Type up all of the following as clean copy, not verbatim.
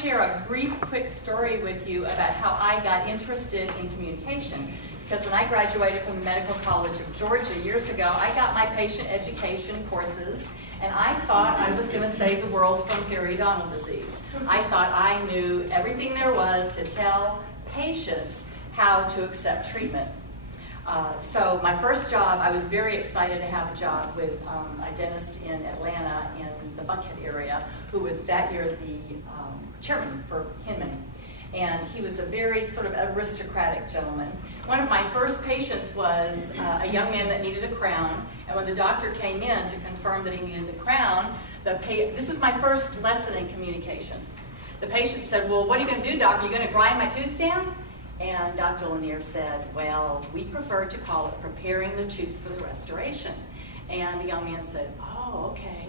share a brief, quick story with you about how I got interested in communication. Because when I graduated from the Medical College of Georgia years ago, I got my patient education courses, and I thought I was going to save the world from periodontal disease. I thought I knew everything there was to tell patients how to accept treatment. So my first job, I was very excited to have a job with a dentist in Atlanta in the Buckhead area, who was that year the chairman for Hinman. And he was a very sort of aristocratic gentleman. One of my first patients was a young man that needed a crown, and when the doctor came in to confirm that he needed the crown, this was my first lesson in communication. The patient said, "Well, what are you going to do, doctor? Are you going to grind my tooth down?" And Dr. Lanier said, "Well, we prefer to call it preparing the tooth for the restoration." And the young man said, "Oh, okay.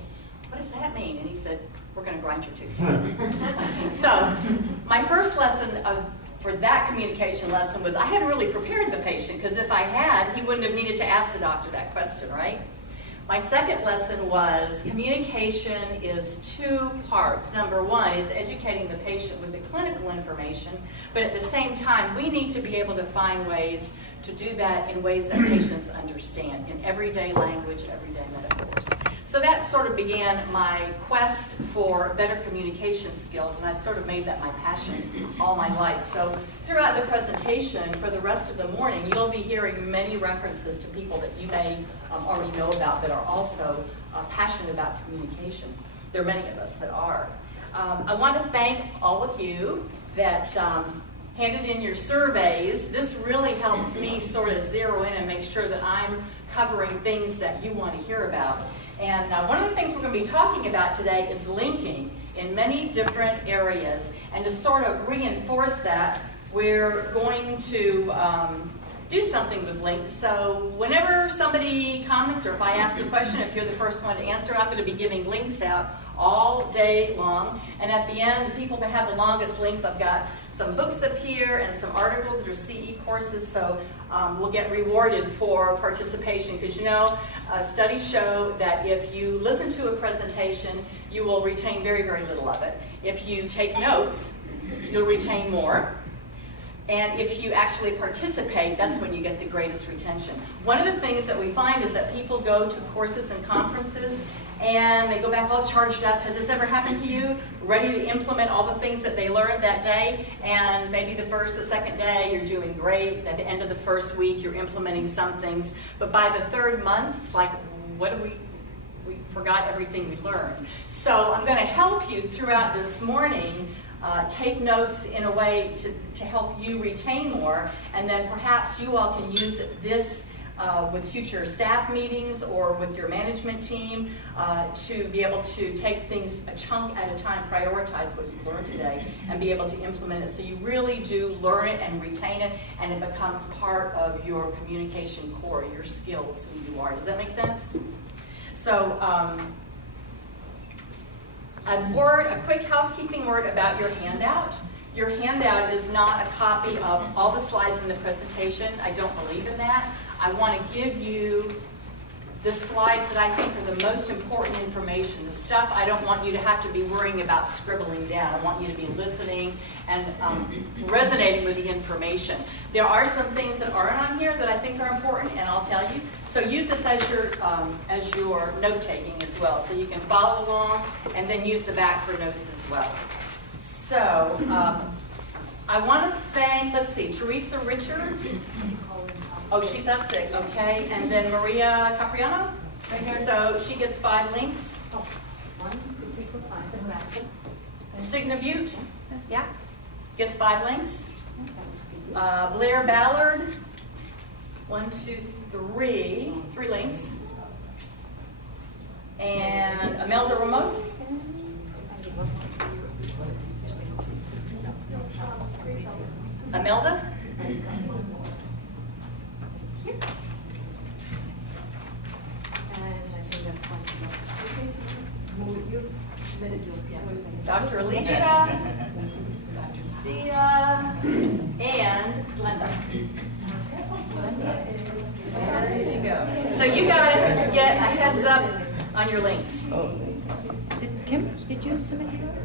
What does that mean?" And he said, "We're going to grind your tooth down." So my first lesson for that communication lesson was I hadn't really prepared the patient, because if I had, he wouldn't have needed to ask the doctor that question, right? My second lesson was communication is two parts. Number one is educating the patient with the clinical information, but at the same time, we need to be able to find ways to do that in ways that patients understand, in everyday language, everyday metaphors. So that sort of began my quest for better communication skills, and I sort of made that my passion all my life. So throughout the presentation, for the rest of the morning, you'll be hearing many references to people that you may already know about that are also passionate about communication. There are many of us that are. I want to thank all of you that handed in your surveys. This really helps me sort of zero in and make sure that I'm covering things that you want to hear about. And one of the things we're going to be talking about today is linking in many different areas. And to sort of reinforce that, we're going to do something with links. So whenever somebody comments, or if I ask a question, if you're the first one to answer, I'm going to be giving links out all day long. And at the end, the people that have the longest links, I've got some books up here and some articles that are CE courses, so we'll get rewarded for participation, because you know, studies show that if you listen to a presentation, you will retain very, very little of it. If you take notes, you'll retain more. And if you actually participate, that's when you get the greatest retention. One of the things that we find is that people go to courses and conferences and they go back all charged up. Has this ever happened to you? Ready to implement all the things that they learned that day, and maybe the first, the second day, you're doing great. At the end of the first week, you're implementing some things. But by the third month, it's like, what do we forgot everything we learned. So I'm going to help you throughout this morning take notes in a way to help you retain more, and then perhaps you all can use this with future staff meetings or with your management team to be able to take things a chunk at a time, prioritize what you've learned today, and be able to implement it so you really do learn it and retain it, and it becomes part of your communication core, your skills, who you are. Does that make sense? So a quick housekeeping word about your handout. Your handout is not a copy of all the slides in the presentation. I don't believe in that. I want to give you the slides that I think are the most important information, the stuff I don't want you to have to be worrying about scribbling down. I want you to be listening and resonating with the information. There are some things that aren't on here that I think are important, and I'll tell you. So use this as your note-taking as well, so you can follow along and then use the back for notes as well. So I want to thank, let's see, Teresa Richards. Oh, she's out sick, okay. And then Maria Capriano. Right here. So she gets 5 links. Oh, 1, 2, 3, 4, 5. Signa Butte, yeah, gets 5 links. Blair Ballard, 1, 2, 3 links. And Imelda Ramos. Imelda? Dr. Alicia, Dr. Sia, and Glenda. There you go. So you guys get a heads up on your links. Kim, did you submit yours?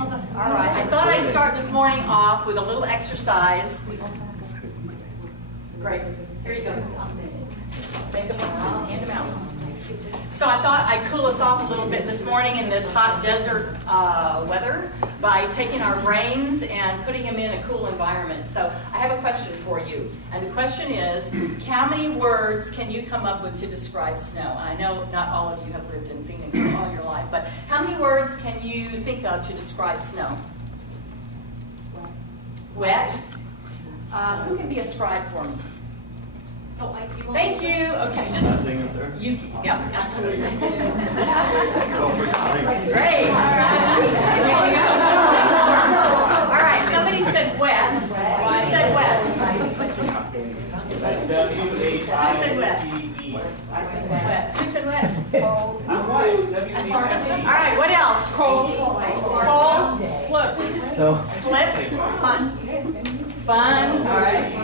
All right, I thought I'd start this morning off with a little exercise. Great, here you go. Make them up, hand them out. So I thought I'd cool us off a little bit this morning in this hot desert weather by taking our brains and putting them in a cool environment. So I have a question for you. And the question is, how many words can you come up with to describe snow? I know not all of you have lived in Phoenix all your life, but how many words can you think of to describe snow? Wet. Who can be a scribe for me? Oh, I do. Thank you. Okay, just you. Yep, absolutely. Great. All right. Somebody said wet. Who said wet? Who said wet? Wet. Who said wet? All right. What else? Cold. Cold. Slip. Fun. Fun. All right.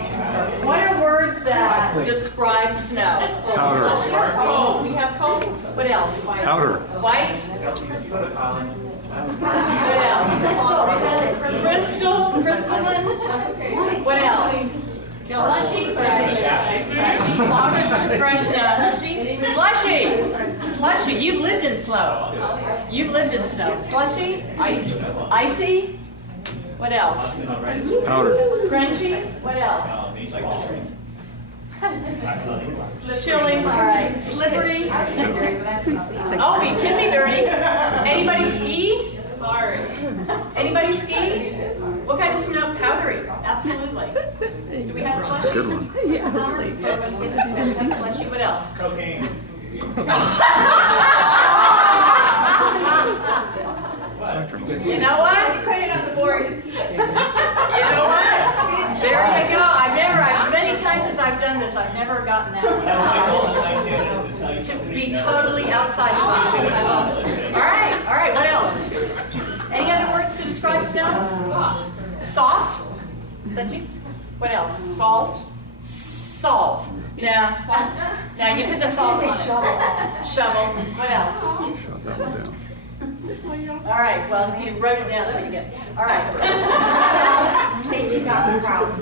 What are words that describe snow? Powder. Cold. We have cold. What else? Powder. White. What else? Crystal. Crystalline. What else? Slushy. Fresh. Slushy. Slushy. You've lived in snow. You've lived in snow. Slushy. Ice. Icy. What else? Powder. Crunchy. What else? Chilly. All right. Slippery. Oh, it can be dirty. Anybody ski? Anybody ski? What kind of snow? Powdery. Absolutely. Do we have slushy? Good one. Summer? We have slushy. What else? Cocaine. You know what? Put it on the board. You know what? There you go. As many times as I've done this, I've never gotten that one. To be totally outside the box. I love it. All right, what else? Any other words to describe snow? Soft. Is that you? What else? Salt. Salt. Yeah. Now you put the salt on it. Shovel. What else? Shut that one down. All right, well, you wrote it down so you get. All right. Thank you, Dr. Krause.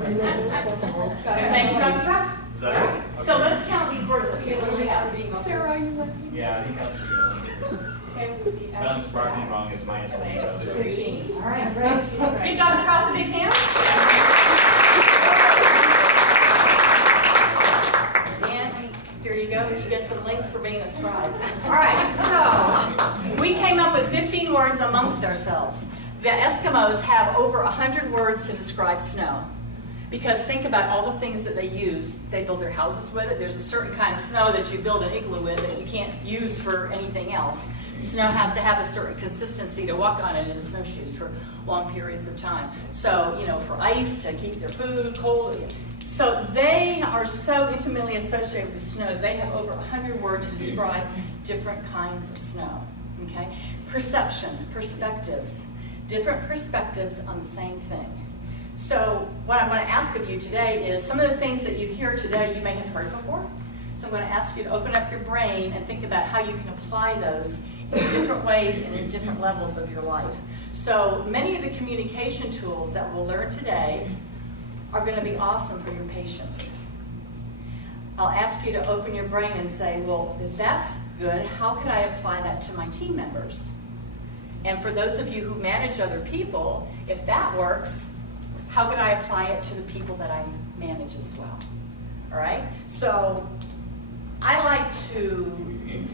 Thank you, Dr. Krause. Is that it? So let's count these words that we literally have. Sarah, are you ready? Yeah, I think that's good. Spelling sparkling wrong is minus Zucchini. All right, great. Give Dr. Krause a big hand. And here you go. You get some links for being a scribe. All right, so we came up with 15 words amongst ourselves. The Eskimos have over 100 words to describe snow. Because think about all the things that they use. They build their houses with it. There's a certain kind of snow that you build an igloo with that you can't use for anything else. Snow has to have a certain consistency to walk on it in snowshoes for long periods of time. So, for ice, to keep their food cold. So they are so intimately associated with snow. They have over 100 words to describe different kinds of snow. Okay? Perception, perspectives. Different perspectives on the same thing. So what I'm going to ask of you today is some of the things that you hear today you may have heard before. So I'm going to ask you to open up your brain and think about how you can apply those in different ways and in different levels of your life. So many of the communication tools that we'll learn today are going to be awesome for your patients. I'll ask you to open your brain and say, well, if that's good, how could I apply that to my team members? And for those of you who manage other people, if that works, how can I apply it to the people that I manage as well? All right? So I like to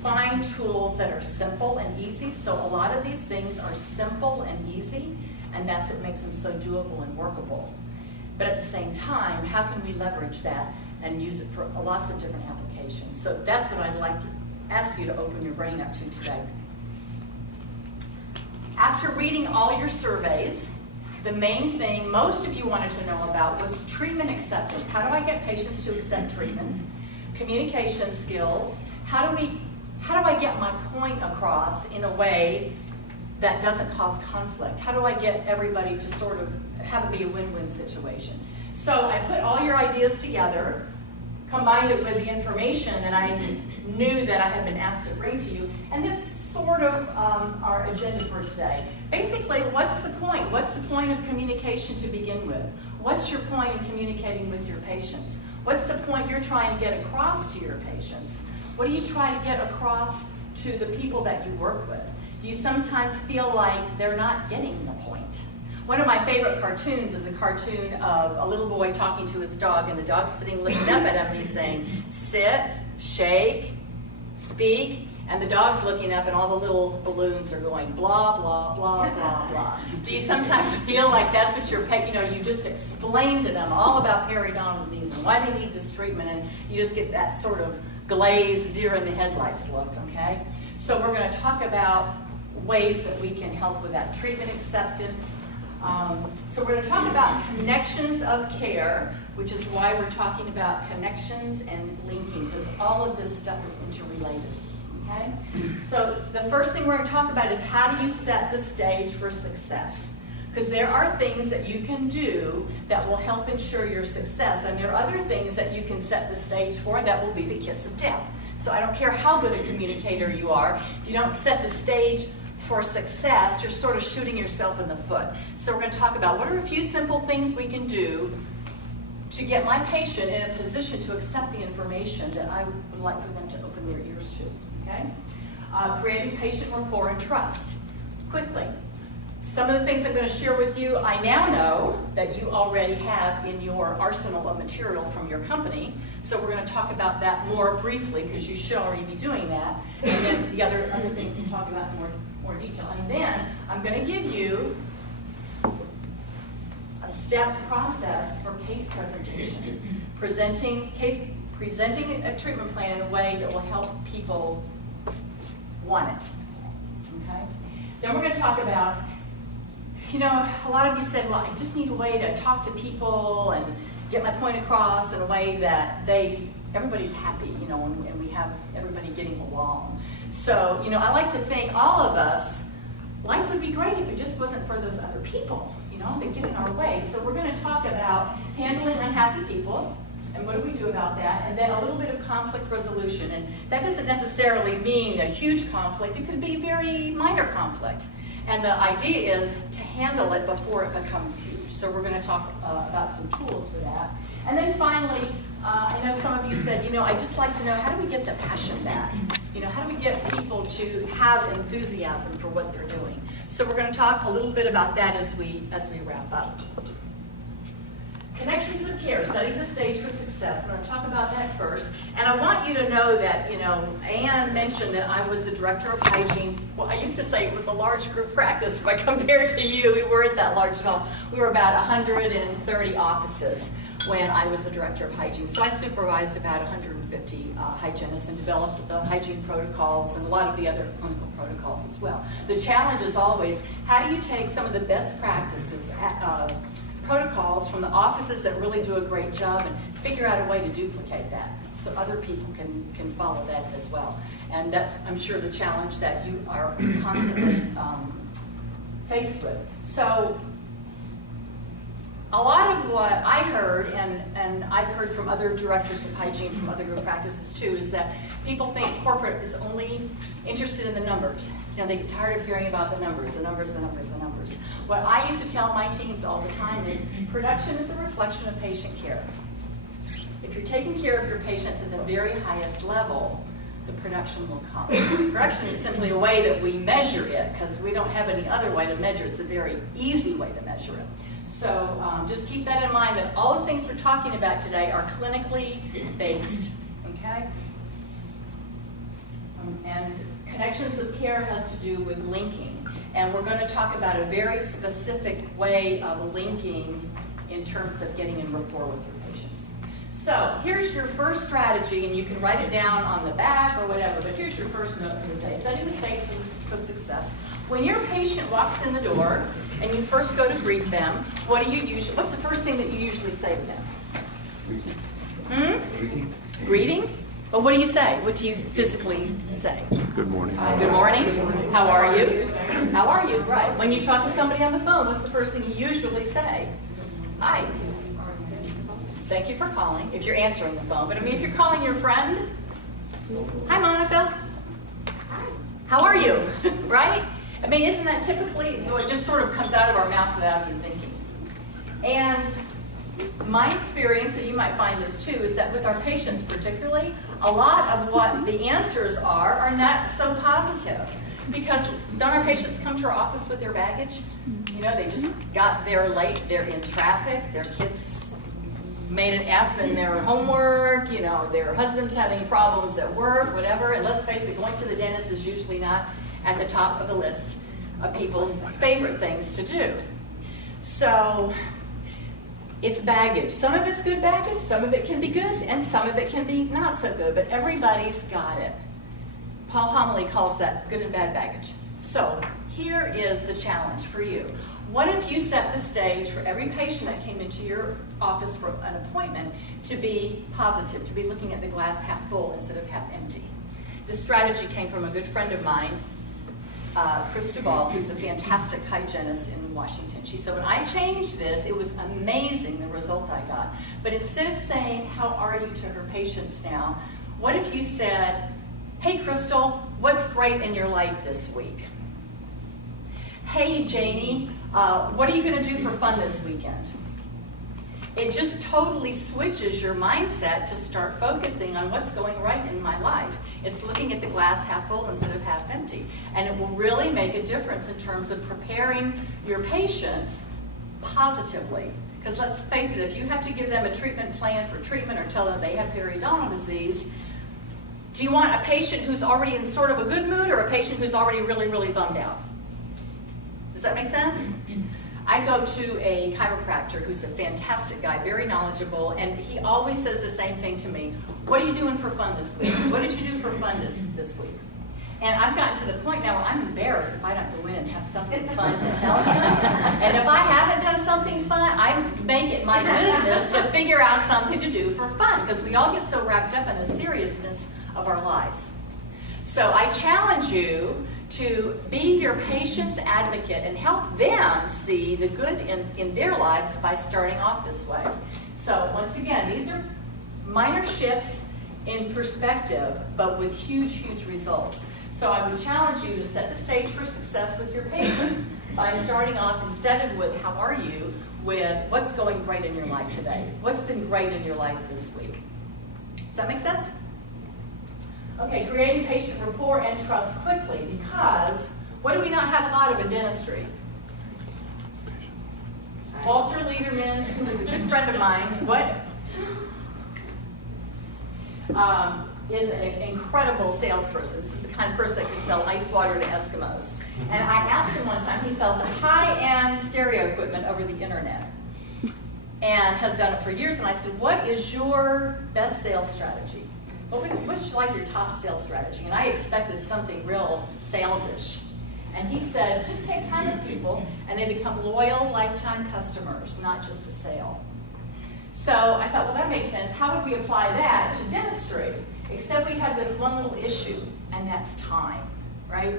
find tools that are simple and easy. So a lot of these things are simple and easy, and that's what makes them so doable and workable. But at the same time, how can we leverage that and use it for lots of different applications? So that's what I'd like to ask you to open your brain up to today. After reading all your surveys, the main thing most of you wanted to know about was treatment acceptance. How do I get patients to accept treatment? Communication skills. How do I get my point across in a way that doesn't cause conflict? How do I get everybody to sort of have it be a win-win situation? So I put all your ideas together, combined it with the information that I knew that I had been asked to bring to you. And that's sort of our agenda for today. Basically, what's the point? What's the point of communication to begin with? What's your point in communicating with your patients? What's the point you're trying to get across to your patients? What do you try to get across to the people that you work with? Do you sometimes feel like they're not getting the point? One of my favorite cartoons is a cartoon of a little boy talking to his dog, and the dog's sitting looking up at him, and he's saying, sit, shake, speak, and the dog's looking up, and all the little balloons are going blah, blah, blah, blah, blah. Do you sometimes feel like that's what your pet, you just explain to them all about periodontal disease and why they need this treatment, and you just get that sort of glazed deer in the headlights look, okay? So we're going to talk about ways that we can help with that treatment acceptance. So we're going to talk about connections of care, which is why we're talking about connections and linking, because all of this stuff is interrelated. Okay? So the first thing we're going to talk about is how do you set the stage for success? Because there are things that you can do that will help ensure your success, and there are other things that you can set the stage for that will be the kiss of death. So I don't care how good a communicator you are, if you don't set the stage for success, you're sort of shooting yourself in the foot. So we're going to talk about what are a few simple things we can do to get my patient in a position to accept the information that I would like for them to open their ears to. Okay? Creating patient rapport and trust. Quickly, some of the things I'm going to share with you, I now know that you already have in your arsenal of material from your company. So we're going to talk about that more briefly because you should already be doing that. And then the other things we'll talk about in more detail. And then I'm going to give you a step process for case presentation. Presenting a treatment plan in a way that will help people want it. Okay? Then we're going to talk about, a lot of you said, well, I just need a way to talk to people and get my point across in a way that everybody's happy, and we have everybody getting along. So, I like to think all of us, life would be great if it just wasn't for those other people, that get in our way. So we're going to talk about handling unhappy people, and what do we do about that, and then a little bit of conflict resolution. And that doesn't necessarily mean a huge conflict. It could be very minor conflict. And the idea is to handle it before it becomes huge. So we're going to talk about some tools for that. And then finally, I know some of you said, I'd just like to know, how do we get the passion back? How do we get people to have enthusiasm for what they're doing? So we're going to talk a little bit about that as we wrap up. Connections of care, setting the stage for success. I'm going to talk about that first. And I want you to know that, Anne mentioned that I was the director of hygiene. Well, I used to say it was a large group practice. If I compare to you, we weren't that large at all. We were about 130 offices when I was the director of hygiene. So I supervised about 150 hygienists and developed the hygiene protocols and a lot of the other clinical protocols as well. The challenge is always, how do you take some of the best practices, protocols from the offices that really do a great job and figure out a way to duplicate that so other people can follow that as well. And that's, I'm sure, the challenge that you are constantly faced with. So a lot of what I heard, and I've heard from other directors of hygiene from other group practices too, is that people think corporate is only interested in the numbers. They get tired of hearing about the numbers, the numbers, the numbers, the numbers. What I used to tell my teams all the time is production is a reflection of patient care. If you're taking care of your patients at the very highest level, the production will come. Production is simply a way that we measure it because we don't have any other way to measure it. It's a very easy way to measure it. So just keep that in mind, that all the things we're talking about today are clinically based, okay? And connections of care has to do with linking. And we're going to talk about a very specific way of linking in terms of getting in rapport with your patients. So here's your first strategy, and you can write it down on the back or whatever, but here's your first note for the day. Setting the stage for success. When your patient walks in the door and you first go to greet them, what's the first thing that you usually say to them? Greeting. Greeting? Well, what do you say? What do you physically say? Good morning. Good morning. How are you? How are you? Right. When you talk to somebody on the phone, what's the first thing you usually say? Hi. thank you for calling, if you're answering the phone, but I mean, if you're calling your friend, hi Monica, how are you, right? I mean, isn't that typically, it just sort of comes out of our mouth without even thinking. And my experience, and you might find this too, is that with our patients particularly, a lot of what the answers are not so positive. Because don't our patients come to our office with their baggage? You know, they just got there late, they're in traffic, their kids made an F in their homework, you know, their husband's having problems at work, whatever. And let's face it, going to the dentist is usually not at the top of the list of people's favorite things to do. So it's baggage. Some of it's good baggage, some of it can be good, and some of it can be not so good, but everybody's got it. Paul Homily calls that good and bad baggage. So here is the challenge for you. What if you set the stage for every patient that came into your office for an appointment to be positive, to be looking at the glass half full instead of half empty? This strategy came from a good friend of mine, Chris Duvall, who's a fantastic hygienist in Washington. She said, when I changed this, it was amazing the result I got. But instead of saying, how are you to her patients now, what if you said, hey Crystal, what's great in your life this week? Hey Janie, what are you going to do for fun this weekend? It just totally switches your mindset to start focusing on what's going right in my life. It's looking at the glass half full instead of half empty. And it will really make a difference in terms of preparing your patients positively. Because let's face it, if you have to give them a treatment plan for treatment or tell them they have periodontal disease, do you want a patient who's already in sort of a good mood or a patient who's already really, really bummed out? Does that make sense? I go to a chiropractor who's a fantastic guy, very knowledgeable, and he always says the same thing to me. What are you doing for fun this week? What did you do for fun this week? And I've gotten to the point now where I'm embarrassed if I don't go in and have something fun to tell him. And if I haven't done something fun, I make it my business to figure out something to do for fun, because we all get so wrapped up in the seriousness of our lives. So I challenge you to be your patient's advocate and help them see the good in their lives by starting off this way. So once again, these are minor shifts in perspective, but with huge, huge results. So I would challenge you to set the stage for success with your patients by starting off, instead of with how are you, with what's going great in your life today? What's been great in your life this week? Does that make sense? Okay, creating patient rapport and trust quickly, because what do we not have a lot of in dentistry? Walter Lederman, who is a good friend of mine, is an incredible salesperson. This is the kind of person that can sell ice water to Eskimos. And I asked him one time, he sells high-end stereo equipment over the internet and has done it for years. And I said, what is your best sales strategy? What's like your top sales strategy? And I expected something real sales-ish. And he said, just take time with people and they become loyal lifetime customers, not just a sale. So I thought, well, that makes sense. How would we apply that to dentistry? Except we have this one little issue, and that's time, right?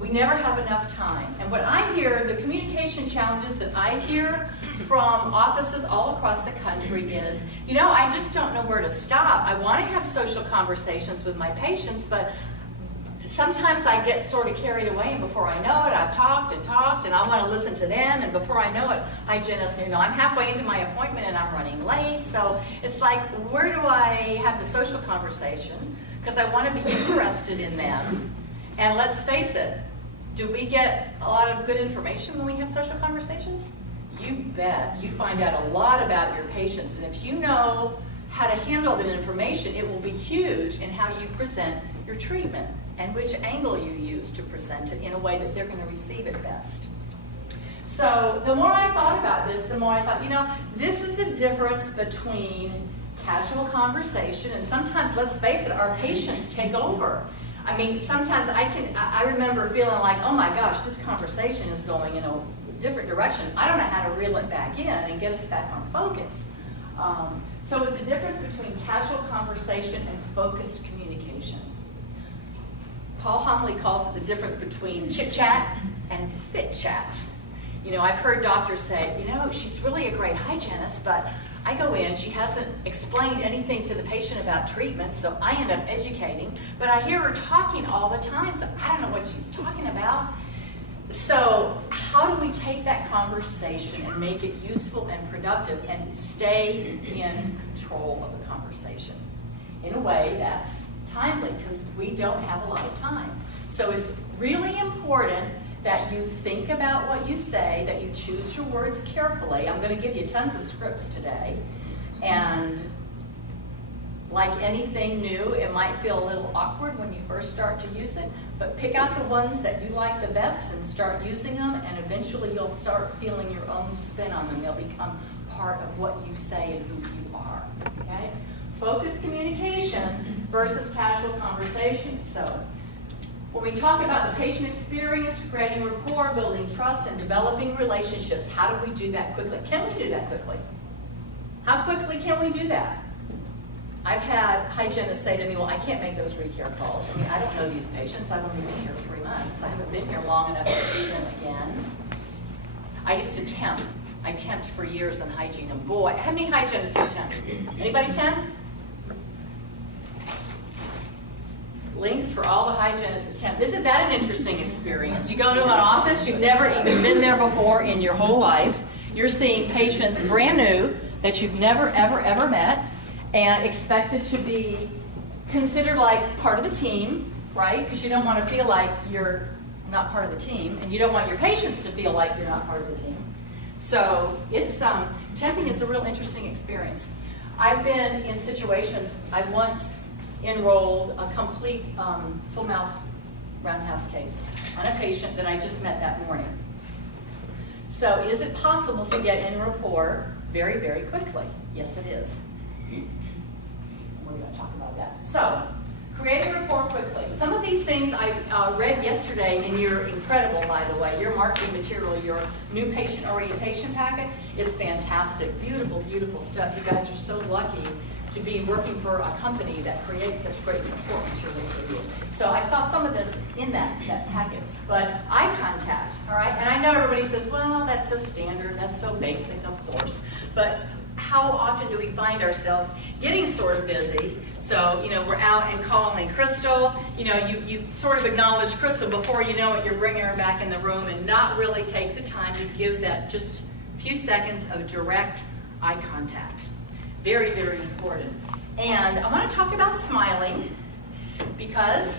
We never have enough time. And what I hear, the communication challenges that I hear from offices all across the country is, you know, I just don't know where to stop. I want to have social conversations with my patients, but sometimes I get sort of carried away, and before I know it, I've talked, and I want to listen to them, and before I know it, I just, you know, I'm halfway into my appointment and I'm running late. So it's like, where do I have the social conversation? Because I want to be interested in them. And let's face it, do we get a lot of good information when we have social conversations? You bet. You find out a lot about your patients, and if you know how to handle that information, it will be huge in how you present your treatment and which angle you use to present it in a way that they're going to receive it best. So the more I thought about this, the more I thought, you know, this is the difference between casual conversation, and sometimes, let's face it, our patients take over. I mean, sometimes I remember feeling like, oh my gosh, this conversation is going in a different direction. I don't know how to reel it back in and get us back on focus. So it's the difference between casual conversation and focused communication. Paul Homily calls it the difference between chit-chat and fit-chat. You know, I've heard doctors say, you know, she's really a great hygienist, but I go in, she hasn't explained anything to the patient about treatment, so I end up educating, but I hear her talking all the time, so I don't know what she's talking about. So how do we take that conversation and make it useful and productive and stay in control of the conversation in a way that's timely, because we don't have a lot of time. So it's really important that you think about what you say, that you choose your words carefully. I'm going to give you tons of scripts today. And like anything new, it might feel a little awkward when you first start to use it, but pick out the ones that you like the best and start using them, and eventually you'll start feeling your own spin on them. They'll become part of what you say and who you are, okay? Focused communication versus casual conversation. So when we talk about the patient experience, creating rapport, building trust, and developing relationships, how do we do that quickly? Can we do that quickly? How quickly can we do that? I've had hygienists say to me, well, I can't make those recare calls. I mean, I don't know these patients. I've only been here 3 months. I haven't been here long enough to see them again. I used to temp. I temped for years in hygiene. And boy, how many hygienists do temp? Anybody temp? Links for all the hygienists that temp. Isn't that an interesting experience? You go to an office, you've never even been there before in your whole life. You're seeing patients brand new that you've never, ever, ever met, and expected to be considered like part of the team, right? Because you don't want to feel like you're not part of the team, and you don't want your patients to feel like you're not part of the team. So it's temping is a real interesting experience. I've been in situations. I once enrolled a complete full mouth roundhouse case on a patient that I just met that morning. So is it possible to get in rapport very, very quickly? Yes, it is. We're going to talk about that. So, creating rapport quickly. Some of these things I read yesterday in your incredible, by the way, your marketing material, your new patient orientation packet is fantastic. Beautiful, beautiful stuff. You guys are so lucky to be working for a company that creates such great support material for you. So I saw some of this in that packet. But eye contact, all right? And I know everybody says, well, that's so standard, that's so basic, of course. But how often do we find ourselves getting sort of busy? So, you know, we're out and calling Crystal. You know, you sort of acknowledge Crystal before you know it, you're bringing her back in the room and not really take the time to give that just a few seconds of direct eye contact. Very, very important. And I want to talk about smiling, because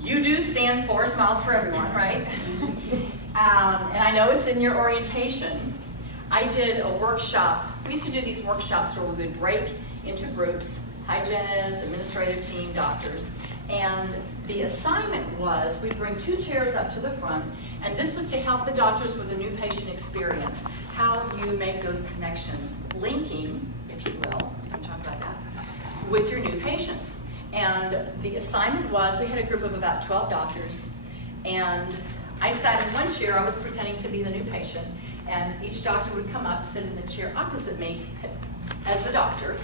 you do stand for Smiles for Everyone, right? And I know it's in your orientation. I did a workshop. We used to do these workshops where we would break into groups, hygienists, administrative team, doctors, and the assignment was we'd bring 2 chairs up to the front, and this was to help the doctors with a new patient experience, how you make those connections, linking, if you will, we can talk about that, with your new patients. And the assignment was, we had a group of about 12 doctors, and I sat in one chair, I was pretending to be the new patient, and each doctor would come up, sit in the chair opposite me as the doctor,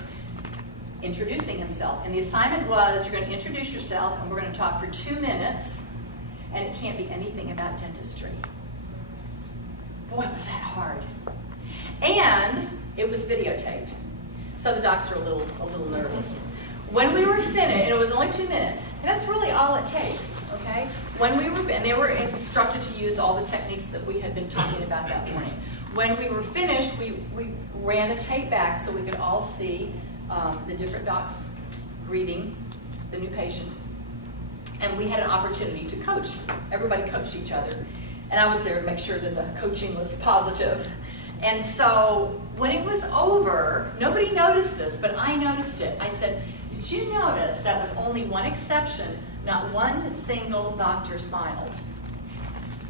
introducing himself. And the assignment was, you're going to introduce yourself, and we're going to talk for 2 minutes, and it can't be anything about dentistry. Boy, was that hard. And it was videotaped. So the docs were a little nervous. When we were finished, and it was only 2 minutes, and that's really all it takes, okay? When we were, and they were instructed to use all the techniques that we had been talking about that morning. When we were finished, we ran the tape back so we could all see the different docs greeting the new patient. And we had an opportunity to coach. Everybody coached each other. And I was there to make sure that the coaching was positive. And so when it was over, nobody noticed this, but I noticed it. I said, did you notice that with only one exception, not one single doctor smiled?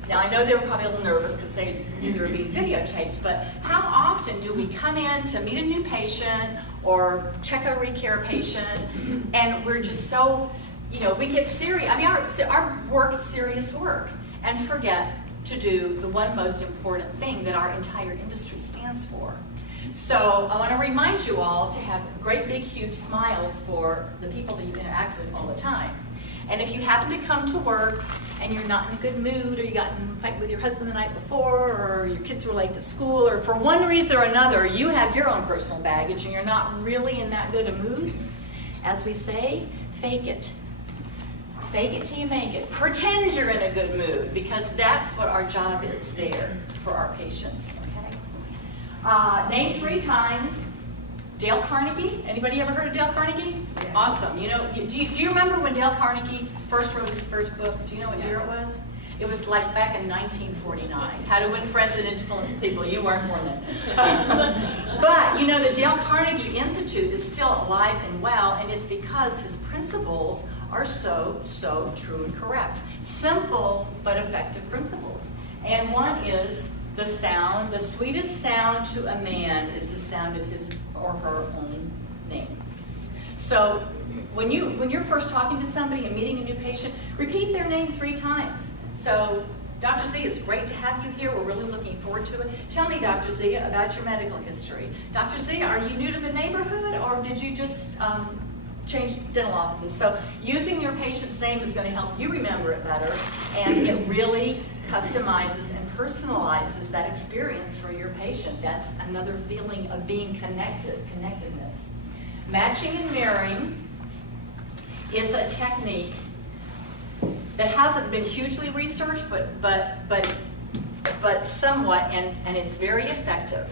Now, I know they were probably a little nervous because they knew they were being videotaped, but how often do we come in to meet a new patient or check a recare patient, and we're just so, you know, we get serious. I mean, our work is serious work, and forget to do the one most important thing that our entire industry stands for. So I want to remind you all to have great big huge smiles for the people that you interact with all the time. And if you happen to come to work and you're not in a good mood, or you got in a fight with your husband the night before, or your kids were late to school, or for one reason or another, you have your own personal baggage and you're not really in that good a mood, as we say, fake it. Fake it till you make it. Pretend you're in a good mood, because that's what our job is there for our patients, okay? Name 3 times. Dale Carnegie. Anybody ever heard of Dale Carnegie? Yes. Awesome. You know, do you remember when Dale Carnegie first wrote his first book? Do you know what year it was? It was like back in 1949. How to Win Friends and Influence People. You weren't born then. But, you know, the Dale Carnegie Institute is still alive and well, and it's because his principles are so true and correct. Simple but effective principles. And one is the sound, the sweetest sound to a man is the sound of his or her own name. So when you're first talking to somebody and meeting a new patient, repeat their name 3 times. So, Dr. Z, it's great to have you here. We're really looking forward to it. Tell me, Dr. Z, about your medical history. Dr. Z, are you new to the neighborhood, or did you just change dental offices? So using your patient's name is going to help you remember it better, and it really customizes and personalizes that experience for your patient. That's another feeling of being connectedness. Matching and mirroring is a technique that hasn't been hugely researched, but somewhat, and it's very effective.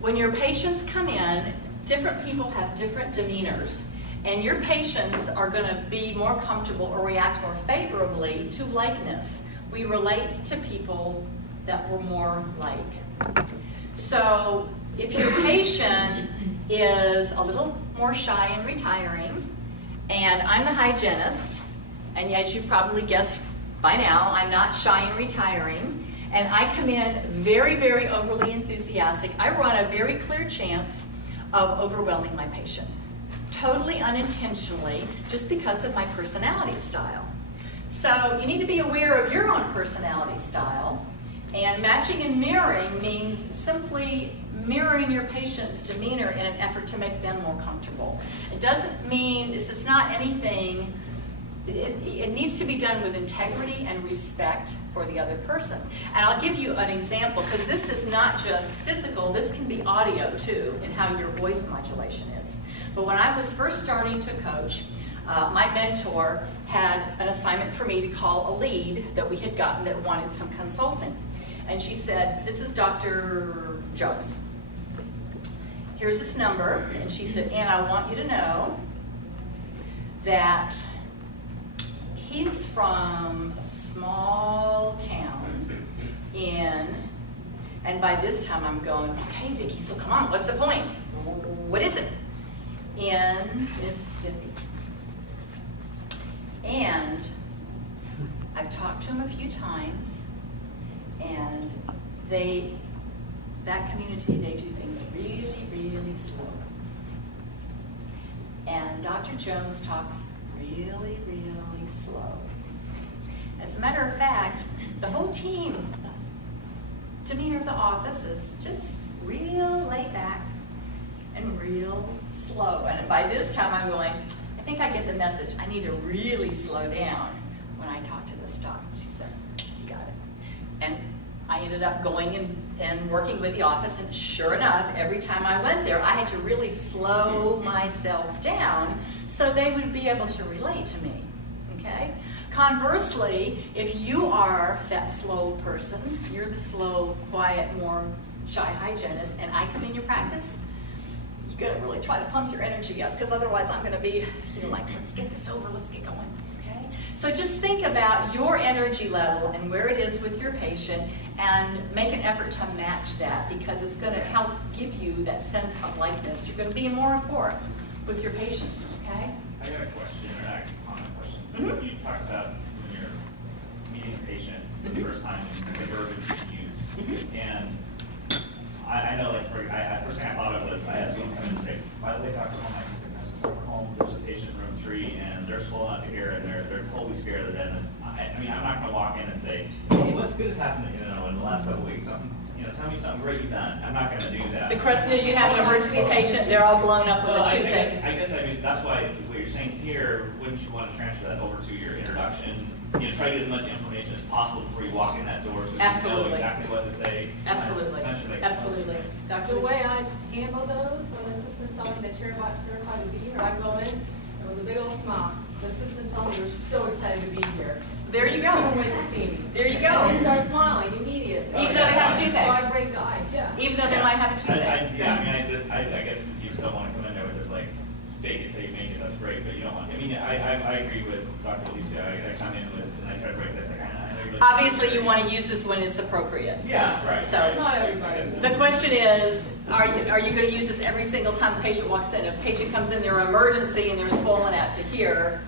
When your patients come in, different people have different demeanors, and your patients are going to be more comfortable or react more favorably to likeness. We relate to people that we're more like. So if your patient is a little more shy and retiring, and I'm the hygienist, and as you probably guessed by now, I'm not shy and retiring, and I come in very overly enthusiastic, I run a very clear chance of overwhelming my patient. Totally unintentionally, just because of my personality style. So you need to be aware of your own personality style, and matching and mirroring means simply mirroring your patient's demeanor in an effort to make them more comfortable. It doesn't mean, this is not anything, it needs to be done with integrity and respect for the other person. And I'll give you an example, because this is not just physical, this can be audio too, in how your voice modulation is. But when I was first starting to coach, my mentor had an assignment for me to call a lead that we had gotten that wanted some consulting. And she said, "This is Dr. Jones. Here's this number." And she said, "And I want you to know that he's from a small town and by this time I'm going, okay, Vicki, so come on, what's the point? What is it?" In Mississippi. And I've talked to him a few times, and that community, they do things really slow. And Dr. Jones talks really slow. As a matter of fact, the whole team, demeanor of the office is just real laid back and real slow. And by this time I'm going, I think I get the message. I need to really slow down when I talk to this doc. She said, "You got it." And I ended up going and working with the office, and sure enough, every time I went there, I had to really slow myself down so they would be able to relate to me, okay? Conversely, if you are that slow person, you're the slow, quiet, more shy hygienist, and I come in your practice, you gotta really try to pump your energy up, because otherwise I'm gonna be, like, let's get this over, let's get going, okay? So just think about your energy level and where it is with your patient, and make an effort to match that, because it's gonna help give you that sense of likeness. You're gonna be more rapport with your patients, okay? I got a question, or not a comment question. Mhm. You talked about when you're meeting a patient for the first time, the verbiage you use. And I know, like, first thing I thought of was, I had someone come in and say, "By the way, Dr. Home, my assistant has a home, there's a patient in room 3, and they're swollen up to here, and they're totally scared of the dentist." I mean, I'm not gonna walk in and say, "Hey, what's good has happened, you know, in the last couple of weeks? Tell me something great you've done. I'm not gonna do that. The question is, you have an emergency patient, they're all blown up with Well, a I toothache. guess, I mean, that's why what you're saying here, wouldn't you want to transfer that over to your introduction? Try to get as much information as possible before you walk in that door, so you know Absolutely. exactly what to say. Absolutely, Essentially. absolutely. Dr. The way I handle those, when the assistant's telling me that you're about to be here, I go in and with a big old smile. The assistant's telling me you're so excited to be here. There you go. Can't wait to see me. There you go. And they start smiling immediately. Even though they have a So toothache. I break the ice, yeah. Even though they might have a toothache. Yeah, I guess you still want to come in there with this, like, fake it till you make it, that's great, but you don't want, I agree with Dr. Alicia, I come in with, and I try to break this, like, I know you're really. Obviously, you want to use this when it's appropriate. Yeah, right. So- right. Not everybody. The question is, are you going to use this every single time a patient walks in? If a patient comes in, they're an emergency and they're swollen out to here,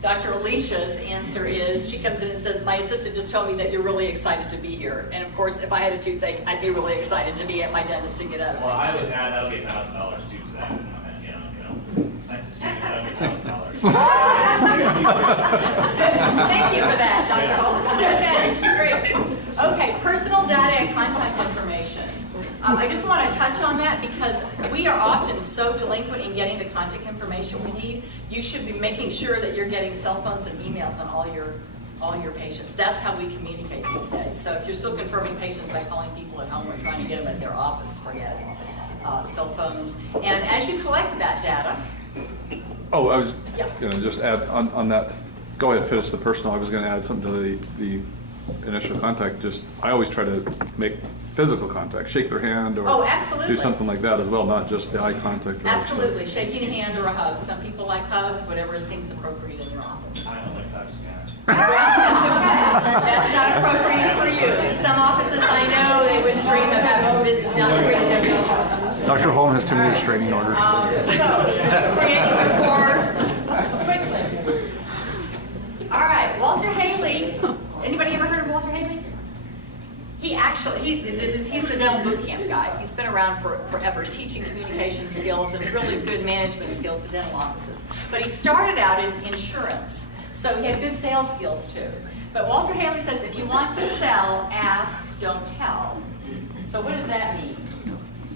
Dr. Alicia's answer is, she comes in and says, my assistant just told me that you're really excited to be here. And of course, if I had a toothache, I'd be really excited to be at my dentist to get out of it. Well, I would add, that'll be $1,000 too to that, it's nice to see you, that'll be $1,000. Thank you for that, Dr. Holt. Okay, great. Okay, personal data and contact information. I just want to touch on that because we are often so delinquent in getting the contact information we need. You should be making sure that you're getting cell phones and emails on all your patients. That's how we communicate these days. So if you're still confirming patients by calling people at home or trying to get them at their office, forget it. Cell phones. And as you collect that data, Oh, I was Yeah. going to just add on that, go ahead, finish the personal. I was going to add something to the initial contact. Just, I always try to make physical contact, shake their hand or Oh, absolutely. do something like that as well, not just the eye contact. or absolutely, shaking a hand or a hug. Some people like hugs, whatever seems appropriate in your office. I don't like hugs, yeah. That's not appropriate for you. In some offices I know, they wouldn't dream of having it's not appropriate to have Dr. Holm has too many restraining orders. So, creating rapport quickly. All right, Walter Haley. Anybody ever heard of Walter Haley? He's the dental boot camp guy. He's been around forever teaching communication skills and really good management skills to dental offices. But he started out in insurance, so he had good sales skills too. But Walter Haley says if you want to sell, ask, don't tell. So what does that mean?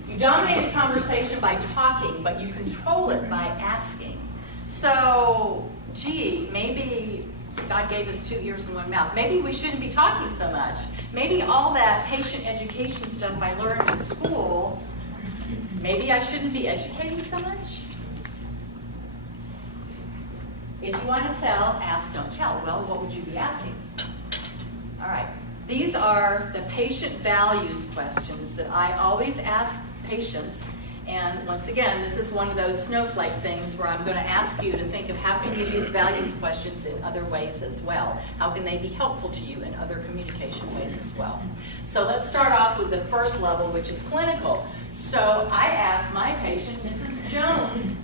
You dominate a conversation by talking, but you control it by asking. So, gee, maybe God gave us 2 ears and 1 mouth. Maybe we shouldn't be talking so much. Maybe all that patient education stuff I learned in school, maybe I shouldn't be educating so much. If you want to sell, ask, don't tell. Well, what would you be asking? All right. These are the patient values questions that I always ask patients. And once again, this is one of those snowflake things where I'm going to ask you to think of how can you use values questions in other ways as well. How can they be helpful to you in other communication ways as well? So let's start off with the first level, which is clinical. So I ask my patient, Mrs. Jones,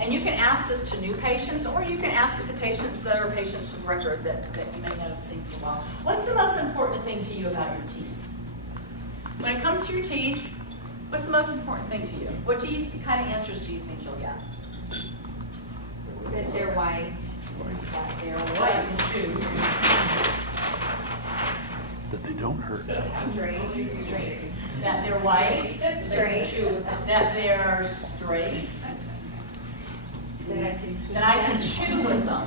and you can ask this to new patients, or you can ask it to patients that are patients with record that you may not have seen for a while. What's the most important thing to you about your teeth? When it comes to your teeth, what's the most important thing to you? What kind of answers do you think you'll get? That they're white. That they're white. That they don't hurt. Straight. That they're white. Straight. That they're straight. That I can chew with them.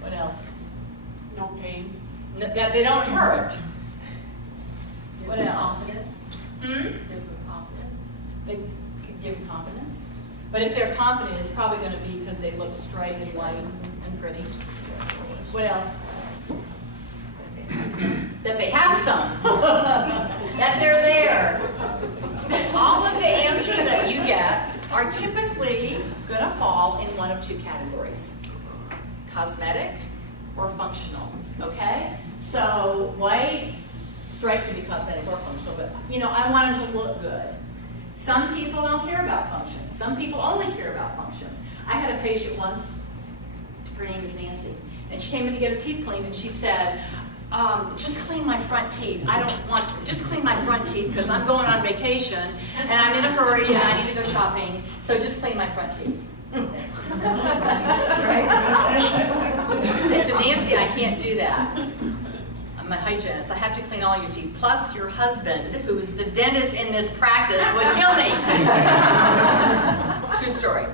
What else? No pain. That they don't hurt. What else? Give them confidence. They can give confidence. But if they're confident, it's probably going to be because they look straight and white and pretty. What else? That they have some. That they're there. All of the answers that you get are typically going to fall in one of 2 categories. Cosmetic or functional, okay? So white, straight could be cosmetic or functional, but I want them to look good. Some people don't care about function. Some people only care about function. I had a patient once, her name is Nancy, and she came in to get her teeth cleaned, and she said, just clean my front teeth. Just clean my front teeth because I'm going on vacation and I'm in a hurry and I need to go shopping, so just clean my front teeth. I said, Nancy, I can't do that. I'm I'm a hygienist. I have to clean all your teeth. Plus, your husband, who's the dentist in this practice, would kill me. True story.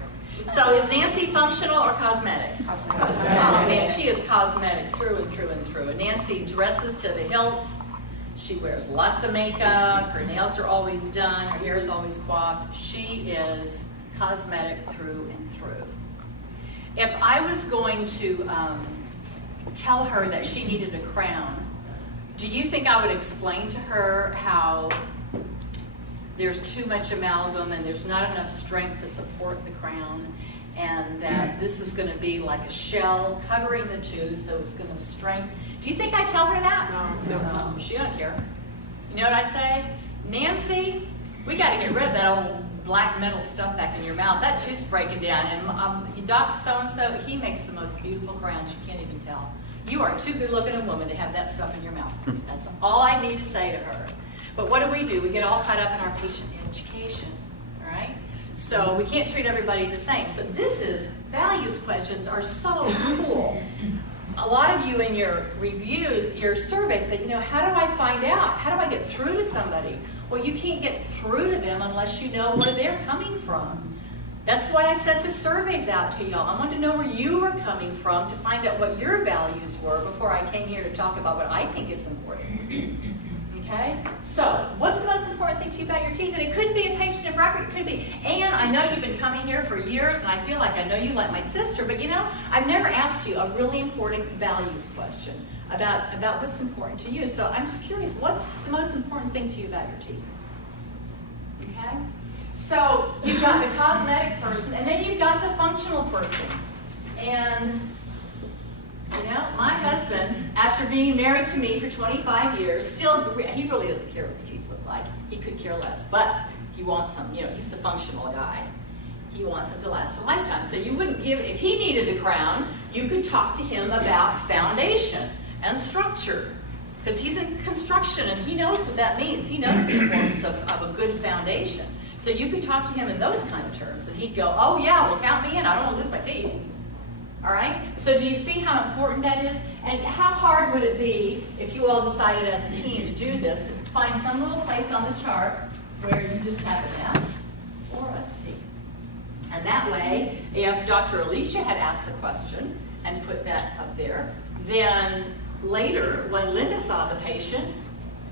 So is Nancy functional or cosmetic? Oh man, she is cosmetic through and through and through. And Nancy dresses to the hilt. She wears lots of makeup. Her nails are always done. Her hair is always coiffed. She is cosmetic through and through. If I was going to tell her that she needed a crown, do you think I would explain to her how there's too much amalgam and there's not enough strength to support the crown, and that this is going to be like a shell covering the tooth, so it's going to strengthen? Do you think I tell her that? No. She don't care. You know what I'd say? Nancy, we got to get rid of that old black metal stuff back in your mouth. That tooth's breaking down. And Dr. So-and-so, he makes the most beautiful crowns. You can't even tell. You are too good-looking a woman to have that stuff in your mouth. That's all I need to say to her. But what do? We get all caught up in our patient education, all right? So we can't treat everybody the same. So values questions are so cool. A lot of you in your reviews, your surveys say, how do I find out? How do I get through to somebody? Well, you can't get through to them unless you know where they're coming from. That's why I sent the surveys out to y'all. I wanted to know where you were coming from to find out what your values were before I came here to talk about what I think is important. Okay? So, what's the most important thing to you about your teeth? And it could be a patient of record. It could be, Ann, I know you've been coming here for years, and I feel like I know you like my sister, but I've never asked you a really important values question about what's important to you. So I'm just curious, what's the most important thing to you about your teeth? Okay? So you've got the cosmetic person, and then you've got the functional person. And my husband, after being married to me for 25 years, he really doesn't care what his teeth look like. He could care less, but he wants them. He's the functional guy. He wants it to last a lifetime. So you wouldn't if he needed the crown, you could talk to him about foundation and structure, because he's in construction and he knows what that means. He knows the importance of a good foundation. So you could talk to him in those kind of terms, and he'd go, oh yeah, well count me in, I don't want to lose my teeth. All right? So do you see how important that is? And how hard would it be if you all decided as a team to do this, to find some little place on the chart where you just have an F or a C? And that way, if Dr. Alicia had asked the question and put that up there, then later, when Linda saw the patient,